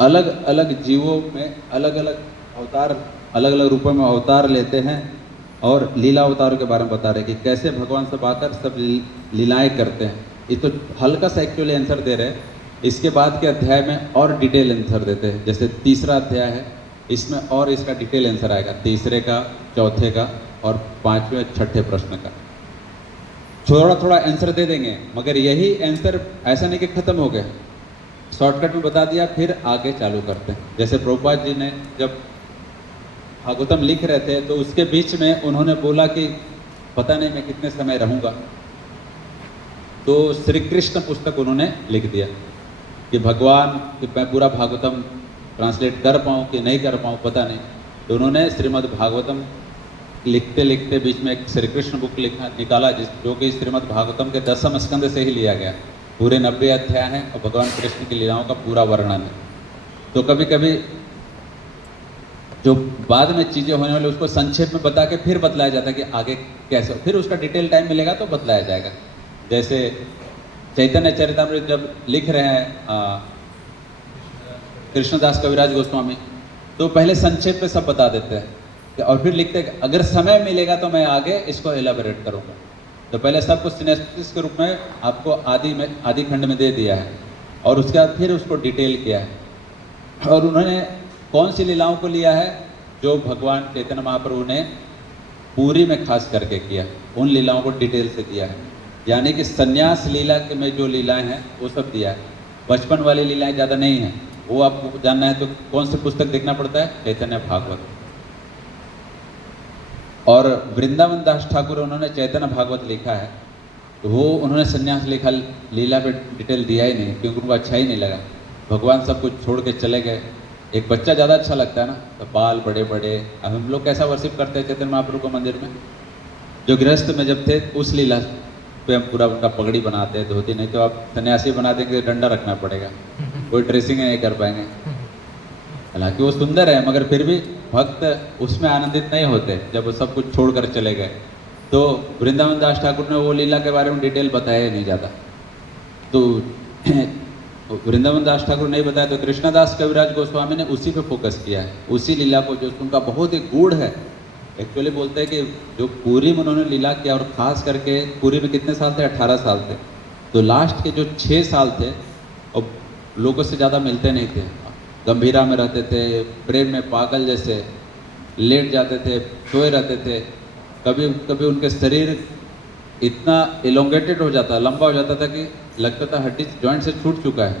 अलग अलग जीवों में अलग अलग अवतार, अलग अलग रूपों में अवतार लेते हैं और लीला अवतारों के बारे में बता रहे हैं कि कैसे भगवान सब आकर सब लीलाएं करते हैं। ये तो हल्का सा एक्चुअली आंसर दे रहे हैं। इसके बाद के अध्याय में और डिटेल आंसर देते हैं। जैसे तीसरा अध्याय है इसमें और इसका डिटेल आंसर आएगा, तीसरे का, चौथे का और पांचवें छठे प्रश्न का। थोड़ा थोड़ा आंसर दे देंगे, मगर यही आंसर ऐसा नहीं कि खत्म हो गए, शॉर्टकट में बता दिया फिर आगे चालू करते हैं। जैसे प्रभुपाद जी ने जब भागवतम लिख रहे थे तो उसके बीच में उन्होंने बोला कि पता नहीं मैं कितने समय रहूँगा, तो श्री कृष्ण पुस्तक उन्होंने लिख दिया कि भगवान कि मैं पूरा भागवतम ट्रांसलेट कर पाऊँ कि नहीं कर पाऊँ पता नहीं। तो उन्होंने श्रीमद् भागवतम लिखते लिखते बीच में एक श्री कृष्ण बुक निकाला जो कि श्रीमद् भागवतम के 10वें स्कंद से ही लिया गया। पूरे 90 अध्याय हैं और भगवान कृष्ण की लीलाओं का पूरा वर्णन है। तो कभी कभी जो बाद में चीज़ें होने वाली उसको संक्षेप में बता के फिर बतलाया जाता है कि आगे कैसे, फिर उसका डिटेल टाइम मिलेगा तो बतलाया जाएगा। जैसे चैतन्य चरितामृत जब लिख रहे हैं कृष्णदास कविराज गोस्वामी, तो पहले संक्षेप में सब बता देते हैं और फिर लिखते हैं अगर समय मिलेगा तो मैं आगे इसको एलाबोरेट करूँगा। तो पहले सब कुछ सिनेप्सिस के रूप में आपको आदि खंड में दे दिया है और उसके बाद फिर उसको डिटेल किया है। और उन्होंने कौन सी लीलाओं को लिया है जो भगवान चैतन्य महाप्रभु ने पूरी में खास करके किया, उन लीलाओं को डिटेल से दिया है। यानी कि संन्यास लीला के में जो लीलाएं हैं वो सब दिया है, बचपन वाली लीलाएं ज़्यादा नहीं हैं। वो आपको जानना है तो कौन सी पुस्तक देखना पड़ता है? चैतन्य भागवत। और वृंदावन दास ठाकुर उन्होंने चैतन्य भागवत लिखा है, तो वो उन्होंने संन्यास लिखा लीला पे डिटेल दिया ही नहीं क्योंकि उनको अच्छा ही नहीं लगा। भगवान सब कुछ छोड़ के चले गए। एक बच्चा ज़्यादा अच्छा लगता है ना, तो बाल बड़े बड़े। अब हम लोग कैसा वर्शिप करते हैं चैतन्य महाप्रभु को मंदिर में, जो गृहस्थ में जब थे उस लीला पे हम पूरा उनका पगड़ी बनाते हैं, धोती। नहीं तो आप सन्यासी बना देंगे डंडा रखना पड़ेगा, कोई ड्रेसिंग नहीं कर पाएंगे। हालांकि वो सुंदर है मगर फिर भी भक्त उसमें आनंदित नहीं होते जब वो सब कुछ छोड़कर चले गए। तो वृंदावन दास ठाकुर ने वो लीला के बारे में डिटेल बताया ही नहीं ज़्यादा। तो वृंदावन दास ठाकुर नहीं बताया तो कृष्णदास कविराज गोस्वामी ने उसी पे फोकस किया है, उसी लीला को जो उनका बहुत ही गूढ़ है। एक्चुअली बोलते हैं कि जो पूरी में उन्होंने लीला किया, और ख़ास करके पूरी में कितने साल थे? 18 साल थे। तो लास्ट के जो 6 साल थे और लोगों से ज़्यादा मिलते नहीं थे, गंभीरा में रहते थे, प्रेम में पागल जैसे लेट जाते थे, सोए रहते थे। कभी कभी उनके शरीर इतना इलोंगेटेड हो जाता, लंबा हो जाता था कि लगता था हड्डी जॉइंट से छूट चुका है।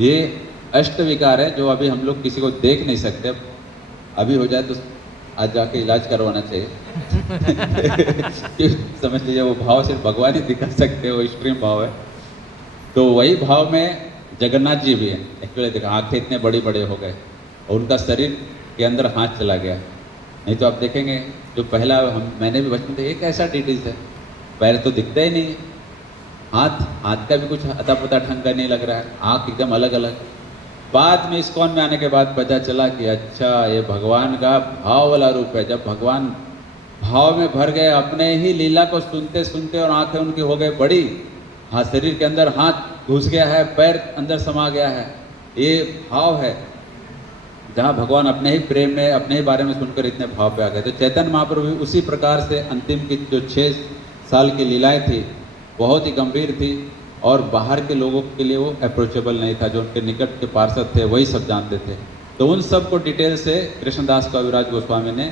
ये अष्ट विकार है जो अभी हम लोग किसी को देख नहीं सकते। अभी हो जाए तो आज जाके इलाज करवाना चाहिए। समझ लीजिए वो भाव सिर्फ भगवान ही दिखा सकते हो, एक्सट्रीम भाव है। तो वही भाव में जगन्नाथ जी भी है। एक्चुअली देखा आंखें इतने बड़ी बड़े हो गए और उनका शरीर के अंदर हाथ चला गया। नहीं तो आप देखेंगे जो पहला मैंने भी बचपन से एक ऐसा डिटीज है, पैर तो दिखता ही नहीं, हाथ का भी कुछ अता पता ढंग का नहीं लग रहा है, आँख एकदम अलग अलग। बाद में इस्कॉन में आने के बाद पता चला कि अच्छा ये भगवान का भाव वाला रूप है। जब भगवान भाव में भर गए, अपने ही लीला को सुनते सुनते और आंखें उनकी हो गई बड़ी, हाँ शरीर के अंदर हाथ घुस गया है, पैर अंदर समा गया है, ये भाव है जहाँ भगवान अपने ही प्रेम में अपने ही बारे में सुनकर इतने भाव पे आ गए। तो चैतन्य महाप्रभु भी उसी प्रकार से अंतिम की जो 6 साल की लीलाएं थी बहुत ही गंभीर थी और बाहर के लोगों के लिए वो अप्रोचेबल नहीं था। जो उनके निकट के पार्षद थे वही सब जानते थे। तो उन सब को डिटेल से कृष्णदास कविराज गोस्वामी ने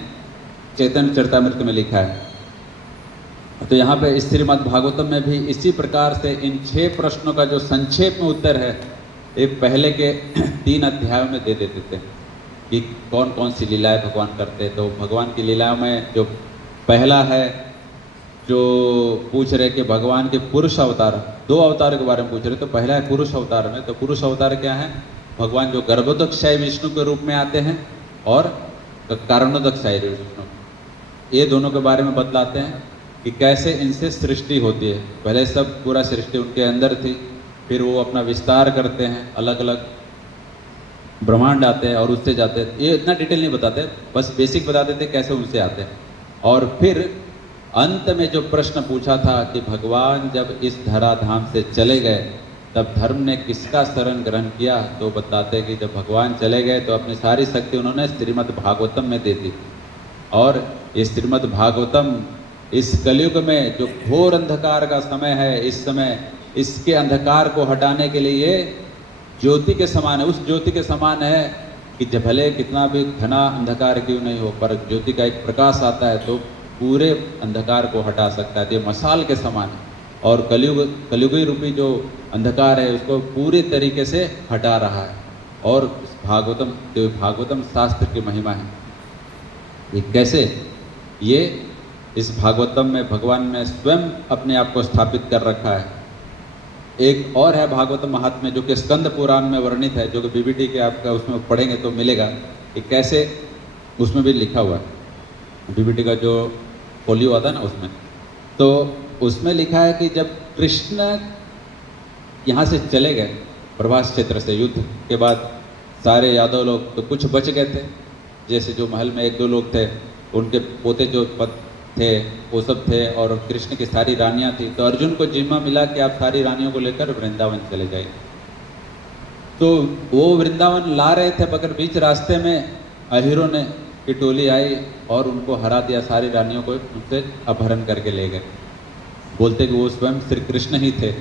चैतन्य चरितामृत में लिखा है। तो यहाँ पे श्रीमद् भागवतम में भी इसी प्रकार से इन 6 प्रश्नों का जो संक्षेप में उत्तर है ये पहले के 3 अध्यायों में दे देते थे कि कौन कौन सी लीलाएं भगवान करते। तो भगवान की लीलाओं में जो पहला है जो पूछ रहे कि भगवान के पुरुष अवतार, 2 अवतार के बारे में पूछ रहे। तो पहला है पुरुष अवतार में। तो पुरुष अवतार क्या है? भगवान जो गर्भोदकशायी विष्णु के रूप में आते हैं और कारणोदकशायी विष्णु, ये दोनों के बारे में बतलाते हैं कि कैसे इनसे सृष्टि होती है। पहले सब पूरा सृष्टि उनके अंदर थी, फिर वो अपना विस्तार करते हैं, अलग अलग ब्रह्मांड आते हैं और उससे जाते हैं। ये इतना डिटेल नहीं बताते, बस बेसिक बता देते कैसे उनसे आते हैं। और फिर अंत में जो प्रश्न पूछा था कि भगवान जब इस धराधाम से चले गए तब धर्म ने किसका शरण ग्रहण किया, तो बताते हैं कि जब भगवान चले गए तो अपनी सारी शक्ति उन्होंने श्रीमद् भागवतम में दे दी। और ये श्रीमद् भागवतम इस कलयुग में जो घोर अंधकार का समय है, इस समय इसके अंधकार को हटाने के लिए ये ज्योति के समान है। उस ज्योति के समान है कि जब भले कितना भी घना अंधकार क्यों नहीं हो, पर ज्योति का एक प्रकाश आता है तो पूरे अंधकार को हटा सकता है। ये मशाल के समान है और कलयुगी रूपी जो अंधकार है उसको पूरे तरीके से हटा रहा है। और भागवतम शास्त्र की महिमा है। ये कैसे? ये इस भागवतम में भगवान ने स्वयं अपने आप को स्थापित कर रखा है। एक और है भागवतम महात्म्य जो कि स्कंद पुराण में वर्णित है, जो कि बीबीटी के आपका उसमें पढ़ेंगे तो मिलेगा कि कैसे उसमें भी लिखा हुआ है। बीबीटी का जो पोलियो आता है ना उसमें, तो उसमें लिखा है कि जब कृष्ण यहाँ से चले गए प्रभास क्षेत्र से युद्ध के बाद, सारे यादव लोग तो कुछ बच गए थे, जैसे जो महल में 1-2 लोग थे, उनके पोते जो पद थे वो सब थे और कृष्ण की सारी रानियाँ थी। तो अर्जुन को जिम्मा मिला कि आप सारी रानियों को लेकर वृंदावन चले जाइए। तो वो वृंदावन ला रहे थे, मगर बीच रास्ते में अहिरों ने की टोली आई और उनको हरा दिया, सारी रानियों को उनसे अपहरण करके ले गए। बोलते कि वो स्वयं श्री कृष्ण ही थे,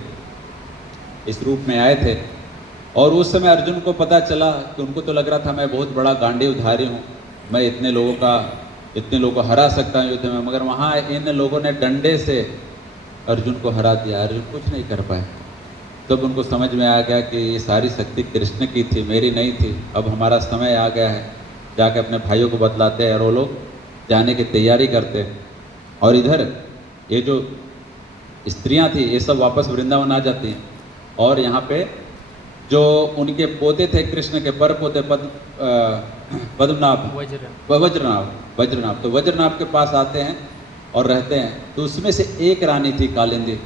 इस रूप में आए थे। और उस समय अर्जुन को पता चला कि उनको तो लग रहा था मैं बहुत बड़ा गांडीवधारी हूँ, मैं इतने लोगों को हरा सकता हूँ युद्ध में, मगर वहाँ इन लोगों ने डंडे से अर्जुन को हरा दिया। अर्जुन कुछ नहीं कर पाए। तब उनको समझ में आ गया कि ये सारी शक्ति कृष्ण की थी, मेरी नहीं थी। अब हमारा समय आ गया है। जाके अपने भाइयों को बतलाते हैं और वो लोग जाने की तैयारी करते हैं। और इधर ये जो स्त्रियां थी ये सब वापस वृंदावन आ जाती हैं। और यहाँ पे जो उनके पोते थे कृष्ण के पर पोते पद्मनाभ, वज्रनाभ, तो वज्रनाभ के पास आते हैं और रहते हैं। तो उसमें से एक रानी थी कालिंदी,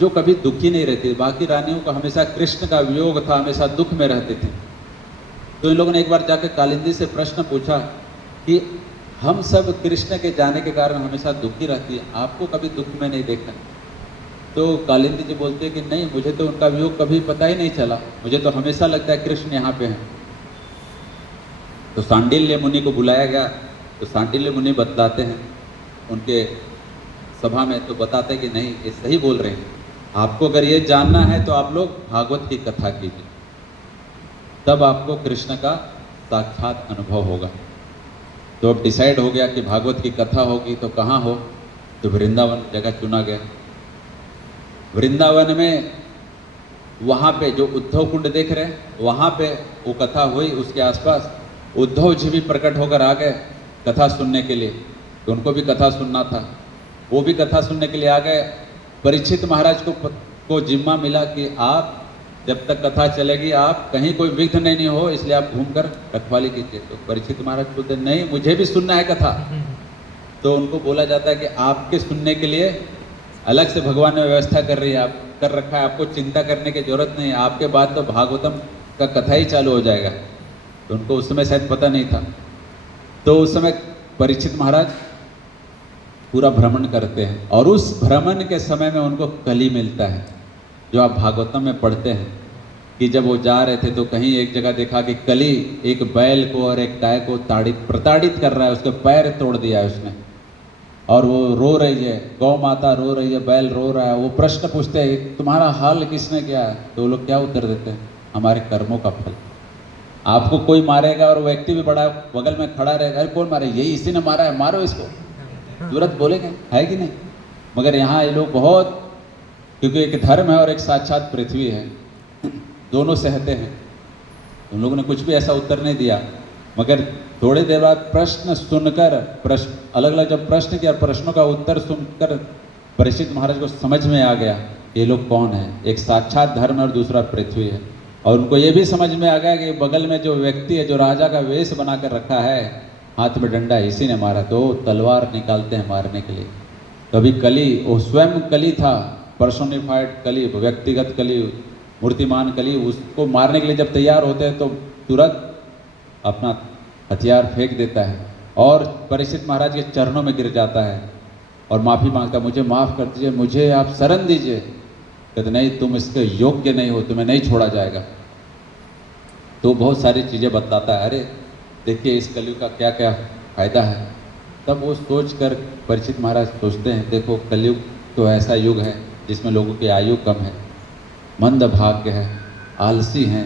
जो कभी दुखी नहीं रहती। बाकी रानियों का हमेशा कृष्ण का वियोग था, हमेशा दुख में रहती थी। तो इन लोगों ने एक बार जाकर कालिंदी से प्रश्न पूछा कि हम सब कृष्ण के जाने के कारण हमेशा दुखी रहती है, आपको कभी दुख में नहीं देखा। तो कालिंदी जी बोलते हैं कि नहीं, मुझे तो उनका वियोग कभी पता ही नहीं चला, मुझे तो हमेशा लगता है कृष्ण यहाँ पे हैं। तो सांडिल्य मुनि को बुलाया गया। तो सांडिल्य मुनि बतलाते हैं उनके सभा में, तो बताते हैं कि नहीं, ये सही बोल रहे हैं। आपको अगर ये जानना है तो आप लोग भागवत की कथा कीजिए। तब आपको कृष्ण का साक्षात अनुभव होगा। तो अब डिसाइड हो गया कि भागवत की कथा होगी तो कहाँ हो, तो वृंदावन जगह चुना गया। वृंदावन में वहाँ पे जो उद्धव कुंड देख रहे हैं, वहाँ पे वो कथा हुई। उसके आसपास उद्धव जी भी प्रकट होकर आ गए कथा सुनने के लिए, तो उनको भी कथा सुनना था, वो भी कथा सुनने के लिए आ गए। परीक्षित महाराज को जिम्मा मिला कि आप जब तक कथा चलेगी आप कहीं कोई विघ्न नहीं हो, इसलिए आप घूमकर रखवाली कीजिए। तो परीक्षित महाराज बोलते नहीं, मुझे भी सुनना है कथा। तो उनको बोला जाता है कि आपके सुनने के लिए अलग से भगवान ने व्यवस्था कर रखा है, आपको चिंता करने की जरूरत नहीं है, आपके बाद तो भागवतम का कथा ही चालू हो जाएगा। तो उनको उस समय शायद पता नहीं था। तो उस समय परीक्षित महाराज पूरा भ्रमण करते हैं, और उस भ्रमण के समय में उनको कली मिलता है, जो आप भागवतम में पढ़ते हैं कि जब वो जा रहे थे तो कहीं एक जगह देखा कि कली एक बैल को और एक गाय को प्रताड़ित कर रहा है, उसके पैर तोड़ दिया है उसने, और वो रो रही है, गौ माता रो रही है, बैल रो रहा है। वो प्रश्न पूछते हैं तुम्हारा हाल किसने किया है? तो वो लोग क्या उत्तर देते हैं, हमारे कर्मों का फल। आपको कोई मारेगा और व्यक्ति भी बड़ा बगल में खड़ा रहेगा, अरे कौन मारे, यही इसी ने मारा है, मारो इसको, तुरंत बोलेंगे, है कि नहीं? मगर यहाँ ये लोग बहुत, क्योंकि एक धर्म है और एक साक्षात पृथ्वी है, दोनों सहते हैं। उन लोगों ने कुछ भी ऐसा उत्तर नहीं दिया। मगर थोड़ी देर बाद प्रश्न सुनकर, अलग अलग जब प्रश्न किया, प्रश्नों का उत्तर सुनकर परीक्षित महाराज को समझ में आ गया ये लोग कौन है, एक साक्षात धर्म और दूसरा पृथ्वी है। और उनको ये भी समझ में आ गया कि बगल में जो व्यक्ति है, जो राजा का वेश बना कर रखा है, हाथ में डंडा, इसी ने मारा। तो तलवार निकालते हैं मारने के लिए। तो अभी कली, वो स्वयं कली था, पर्सोनिफाइड कली, व्यक्तिगत कली, मूर्तिमान कली, उसको मारने के लिए जब तैयार होते हैं तो तुरंत अपना हथियार फेंक देता है और परीक्षित महाराज के चरणों में गिर जाता है और माफ़ी मांगता, मुझे माफ़ कर दीजिए, मुझे आप शरण दीजिए। कहते नहीं, तुम इसके योग्य नहीं हो, तुम्हें नहीं छोड़ा जाएगा। तो बहुत सारी चीज़ें बताता है, अरे देखिए इस कलयुग का क्या क्या फायदा है। तब वो सोच कर परीक्षित महाराज सोचते हैं, देखो कलयुग तो ऐसा युग है जिसमें लोगों की आयु कम है, मंद भाग्य है, आलसी हैं,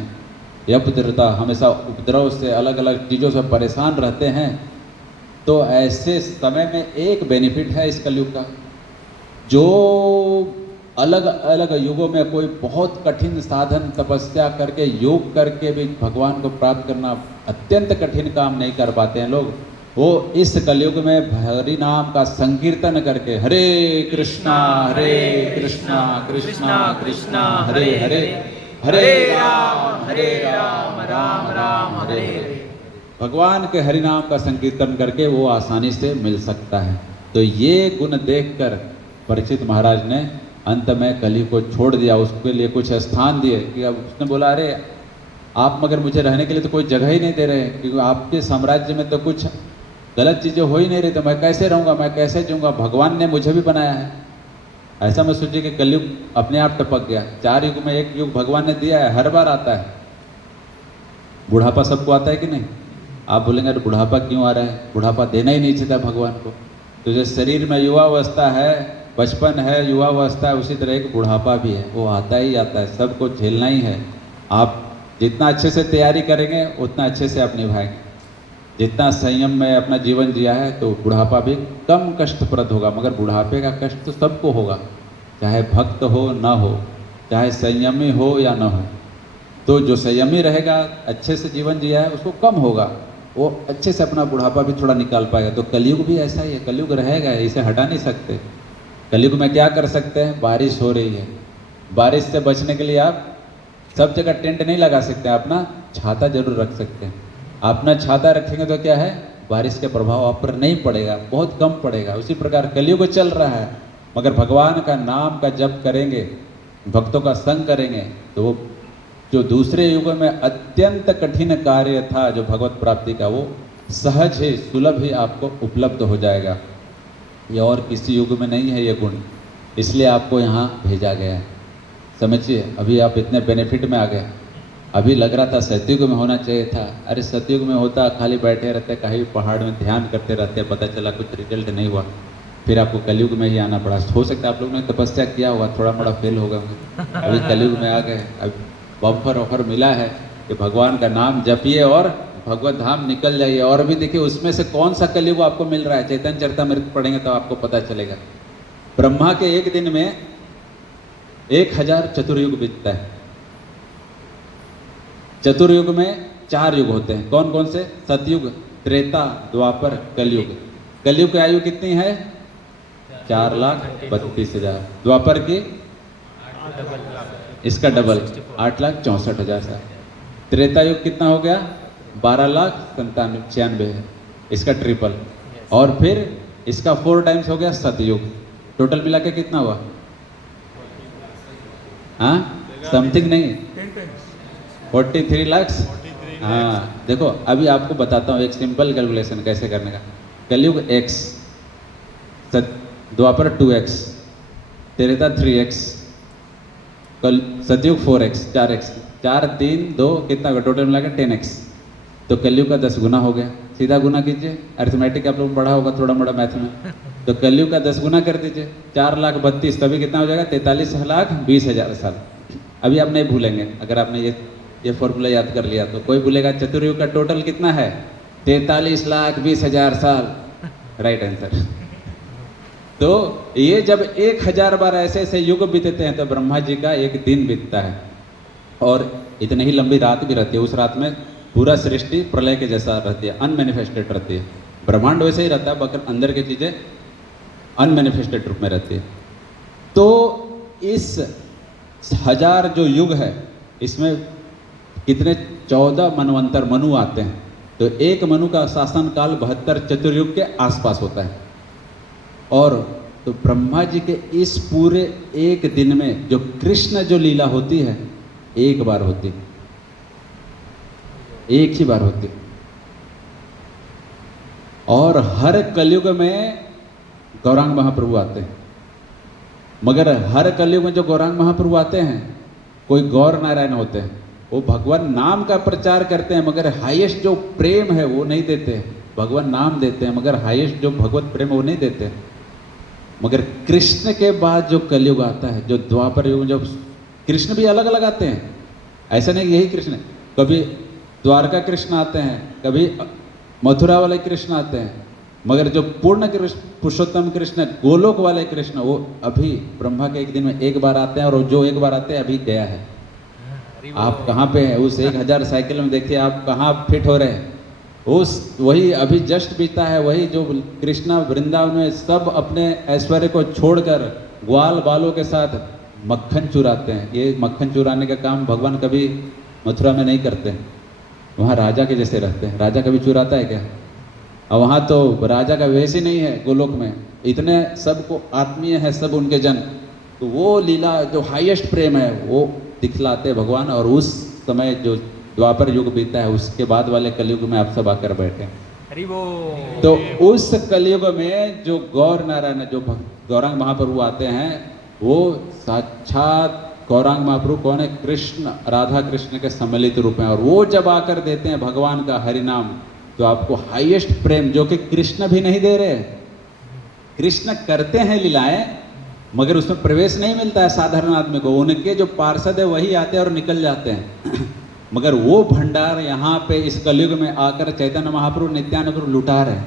यपदृता, हमेशा उपद्रव से, अलग अलग चीज़ों से परेशान रहते हैं। तो ऐसे समय में एक बेनिफिट है इस कलयुग का, जो अलग अलग युगों में कोई बहुत कठिन साधन तपस्या करके योग करके भी भगवान को प्राप्त करना अत्यंत कठिन काम नहीं कर पाते हैं लोग, वो इस कलयुग में हरि नाम का संकीर्तन करके हरे कृष्णा कृष्णा कृष्णा हरे हरे, हरे राम राम राम हरे हरे, भगवान के हरि नाम का संकीर्तन करके वो आसानी से मिल सकता है। तो ये गुण देखकर परीक्षित महाराज ने अंत में कली को छोड़ दिया, उसके लिए कुछ स्थान दिए। कि अब उसने बोला, अरे आप मगर मुझे रहने के लिए तो कोई जगह ही नहीं दे रहे, क्योंकि आपके साम्राज्य में तो कुछ गलत चीज़ें हो ही नहीं रही, तो मैं कैसे रहूँगा, मैं कैसे जीऊँगा? भगवान ने मुझे भी बनाया है। ऐसा मैं सोचिए कि कलयुग अपने आप टपक गया। 4 युग में एक युग भगवान ने दिया है, हर बार आता है। बुढ़ापा सबको आता है कि नहीं? आप बोलेंगे अरे बुढ़ापा क्यों आ रहा है, बुढ़ापा देना ही नहीं चाहिए भगवान को। तो जैसे शरीर में युवावस्था है, बचपन है, युवावस्था है, उसी तरह एक बुढ़ापा भी है, वो आता ही आता है, सबको झेलना ही है। आप जितना अच्छे से तैयारी करेंगे उतना अच्छे से आप निभाएंगे। जितना संयम में अपना जीवन जिया है तो बुढ़ापा भी कम कष्टप्रद होगा। मगर बुढ़ापे का कष्ट तो सबको होगा, चाहे भक्त हो ना हो, चाहे संयमी हो या ना हो। तो जो संयमी रहेगा, अच्छे से जीवन जिया है, उसको कम होगा, वो अच्छे से अपना बुढ़ापा भी थोड़ा निकाल पाएगा। तो कलयुग भी ऐसा ही है, कलयुग रहेगा, इसे हटा नहीं सकते। कलयुग में क्या कर सकते हैं? बारिश हो रही है, बारिश से बचने के लिए आप सब जगह टेंट नहीं लगा सकते, अपना छाता जरूर रख सकते हैं। अपना छाता रखेंगे तो क्या है, बारिश के प्रभाव आप पर नहीं पड़ेगा, बहुत कम पड़ेगा। उसी प्रकार कलयुग चल रहा है, मगर भगवान का नाम का जप करेंगे, भक्तों का संग करेंगे, तो वो जो दूसरे युगों में अत्यंत कठिन कार्य था जो भगवत प्राप्ति का, वो सहज ही सुलभ ही आपको उपलब्ध हो जाएगा। ये और किसी युग में नहीं है ये गुण, इसलिए आपको यहाँ भेजा गया है। समझिए, अभी आप इतने बेनिफिट में आ गए। अभी लग रहा था सतयुग में होना चाहिए था, अरे सतयुग में होता खाली बैठे रहते, कहीं पहाड़ में ध्यान करते रहते, पता चला कुछ रिजल्ट नहीं हुआ, फिर आपको कलयुग में ही आना पड़ा। हो सकता है आप लोगों ने तपस्या किया होगा, थोड़ा मोड़ा फेल होगा, अभी कलयुग में आ गए, अब बम्फर ऑफर मिला है, कि भगवान का नाम जपिए और भगवत धाम निकल जाइए। और भी देखिए उसमें से कौन सा कलयुग आपको मिल रहा है, चैतन्य चरितमृत पढ़ेंगे तो आपको पता चलेगा। ब्रह्मा के एक दिन में 1000 चतुर्युग बीतता है। चतुर्युग में 4 युग होते हैं, कौन कौन से? सतयुग, त्रेता, द्वापर, कलयुग। कलयुग की आयु कितनी है? 4,32,000। द्वापर की इसका डबल 8,64,000 साल। त्रेता युग कितना हो गया? 12,97,96 है, इसका ट्रिपल। और फिर इसका 4 टाइम्स हो गया सतयुग। टोटल मिला के कितना हुआ? हाँ, समथिंग नहीं, 43 लाख। हाँ देखो, अभी आपको बताता हूँ एक सिंपल कैलकुलेशन कैसे करने का। कलयुग x, द्वापर 2x, त्रेता 3x, कल सतयुग 4x, 4x, 4 3 2 कितना होगा? टोटल मिला के 10x। तो कलयुग का 10 गुना हो गया। सीधा गुना कीजिए, अरिथमेटिक आप लोग पढ़ा होगा थोड़ा मोड़ा मैथ में। तो कलयुग का 10 गुना कर दीजिए, 4,32,000, तभी कितना हो जाएगा? 43,20,000 साल। अभी आप नहीं भूलेंगे अगर आपने ये फॉर्मूला याद कर लिया तो। कोई भूलेगा? चतुर्युग का टोटल कितना है? 43,20,000 साल, राइट आंसर। तो ये जब 1000 बार ऐसे ऐसे युग बीतते हैं तो ब्रह्मा जी का एक दिन बीतता है। और इतनी ही लंबी रात भी रहती है। उस रात में पूरा सृष्टि प्रलय के जैसा रहती है, अनमैनिफेस्टेड रहती है। ब्रह्मांड वैसे ही रहता है, मगर अंदर की चीजें अनमैनिफेस्टेड रूप में रहती है। तो इस 1000 जो युग है, इसमें कितने? 14 मनवंतर, मनु आते हैं। तो एक मनु का शासन काल 72 चतुर्युग के आसपास होता है। और तो ब्रह्मा जी के इस पूरे एक दिन में जो कृष्ण जो लीला होती है, एक बार होती, एक ही बार होती। और हर कलयुग में गौरांग महाप्रभु आते हैं। मगर हर कलयुग में जो गौरांग महाप्रभु आते हैं, कोई गौर नारायण होते हैं, वो भगवान नाम का प्रचार करते हैं, मगर हाईएस्ट जो प्रेम है वो नहीं देते हैं। भगवान नाम देते हैं मगर हाईएस्ट जो भगवत प्रेम है वो नहीं देते हैं। मगर कृष्ण के बाद जो कलयुग आता है, जो द्वापर युग, जो कृष्ण भी अलग अलग आते हैं, ऐसा नहीं यही कृष्ण। कभी द्वारका कृष्ण आते हैं, कभी मथुरा वाले कृष्ण आते हैं, मगर जो पूर्ण कृष्ण, पुरुषोत्तम कृष्ण, गोलोक वाले कृष्ण, वो अभी ब्रह्मा के एक दिन में एक बार आते हैं। और जो एक बार आते हैं अभी गया है। आप कहाँ पे हैं? उस 1000 साइकिल में देखिए आप कहाँ फिट हो रहे हैं। उस वही अभी जस्ट बीता है, वही जो कृष्णा वृंदावन में सब अपने ऐश्वर्य को छोड़कर ग्वाल बालों के साथ मक्खन चुराते हैं। ये मक्खन चुराने का काम भगवान कभी मथुरा में नहीं करते। वहाँ राजा के जैसे रहते हैं। राजा कभी चुराता है क्या? और वहाँ तो राजा का वेश ही नहीं है। गोलोक में इतने सबको आत्मीय है सब उनके जन। तो वो लीला जो हाईएस्ट प्रेम है वो दिखलाते भगवान। और उस समय जो द्वापर युग बीता है, उसके बाद वाले कलयुग में आप सब आकर बैठे। तो उस कलयुग में जो गौर नारायण, जो गौरांग महाप्रभु आते हैं, वो साक्षात गौरांग महाप्रभु कौन है? कृष्ण, राधा कृष्ण के सम्मिलित रूप में। और वो जब आकर देते हैं भगवान का हरि नाम, तो आपको हाईएस्ट प्रेम, जो कि कृष्ण भी नहीं दे रहे। कृष्ण करते हैं लीलाएं, मगर उसमें प्रवेश नहीं मिलता है साधारण आदमी को। उनके जो पार्षद है वही आते हैं और निकल जाते हैं। मगर वो भंडार यहाँ पे इस कलयुग में आकर चैतन्य महाप्रभु, नित्यानंद प्रभु लुटा रहे हैं।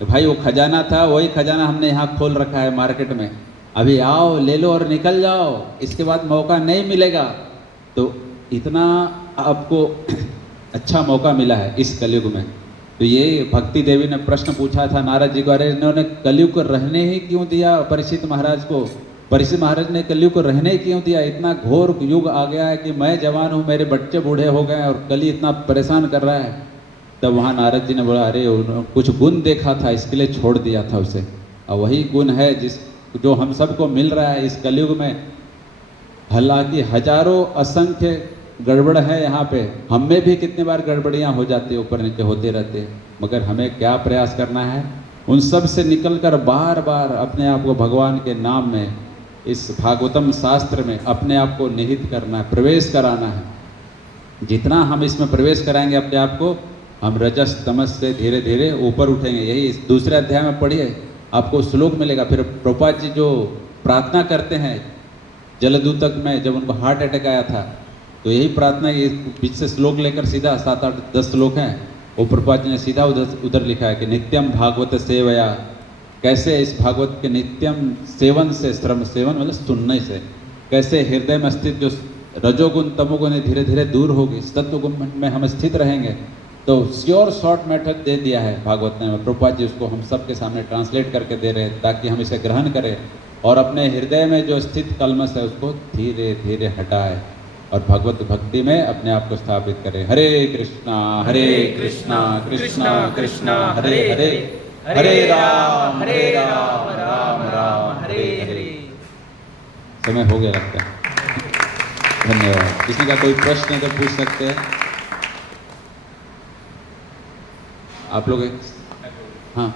तो भाई वो खजाना था, वही खजाना हमने यहाँ खोल रखा है मार्केट में। अभी आओ, ले लो और निकल जाओ, इसके बाद मौका नहीं मिलेगा। तो इतना आपको अच्छा मौका मिला है इस कलयुग में। तो ये भक्ति देवी ने प्रश्न पूछा था नारद जी को, अरे इन्होंने कलयुग को रहने ही क्यों दिया परीक्षित महाराज को? परीक्षित महाराज ने कलयुग को रहने ही क्यों दिया? इतना घोर युग आ गया है कि मैं जवान हूँ, मेरे बच्चे बूढ़े हो गए और कली इतना परेशान कर रहा है। तब वहाँ नारद जी ने बोला, अरे कुछ गुण देखा था इसके लिए छोड़ दिया था उसे। और वही गुण है जो हम सबको मिल रहा है इस कलयुग में। हालांकि हजारों असंख्य गड़बड़ है यहाँ पे, हम में भी कितने बार गड़बड़ियाँ हो जाती है, ऊपर नीचे होते रहते हैं। मगर हमें क्या प्रयास करना है? उन सब से निकलकर बार बार अपने आप को भगवान के नाम में, इस भागवतम शास्त्र में अपने आप को निहित करना है, प्रवेश कराना है। जितना हम इसमें प्रवेश कराएंगे अपने आप को, हम रजस तमस से धीरे धीरे ऊपर उठेंगे। यही इस दूसरे अध्याय में पढ़िए, आपको श्लोक मिलेगा। फिर प्रभुपाद जी जो प्रार्थना करते हैं जलदूतक में, जब उनको हार्ट अटैक आया था, तो यही प्रार्थना है कि बीच से श्लोक लेकर सीधा 7, 8, 10 श्लोक हैं, वो प्रभुपाद जी ने सीधा उधर लिखा है कि नित्यम भागवत सेवया, कैसे इस भागवत के नित्यम सेवन से, श्रम सेवन मतलब सुनने से, कैसे हृदय में स्थित जो रजोगुण तमोगुण धीरे धीरे दूर होगी, सत्वगुण में हम स्थित रहेंगे। तो श्योर शॉर्ट मेथड दे दिया है भागवत ने, प्रभुपाद जी उसको हम सब के सामने ट्रांसलेट करके दे रहे हैं ताकि हम इसे ग्रहण करें और अपने हृदय में जो स्थित कलमश है उसको धीरे धीरे हटाए और भगवत भक्ति में अपने आप को स्थापित करें। हरे कृष्णा कृष्णा कृष्णा हरे हरे, हरे राम राम राम हरे हरे। समय हो गया लगता है। धन्यवाद। किसी का कोई प्रश्न है तो पूछ सकते हैं आप लोग। हाँ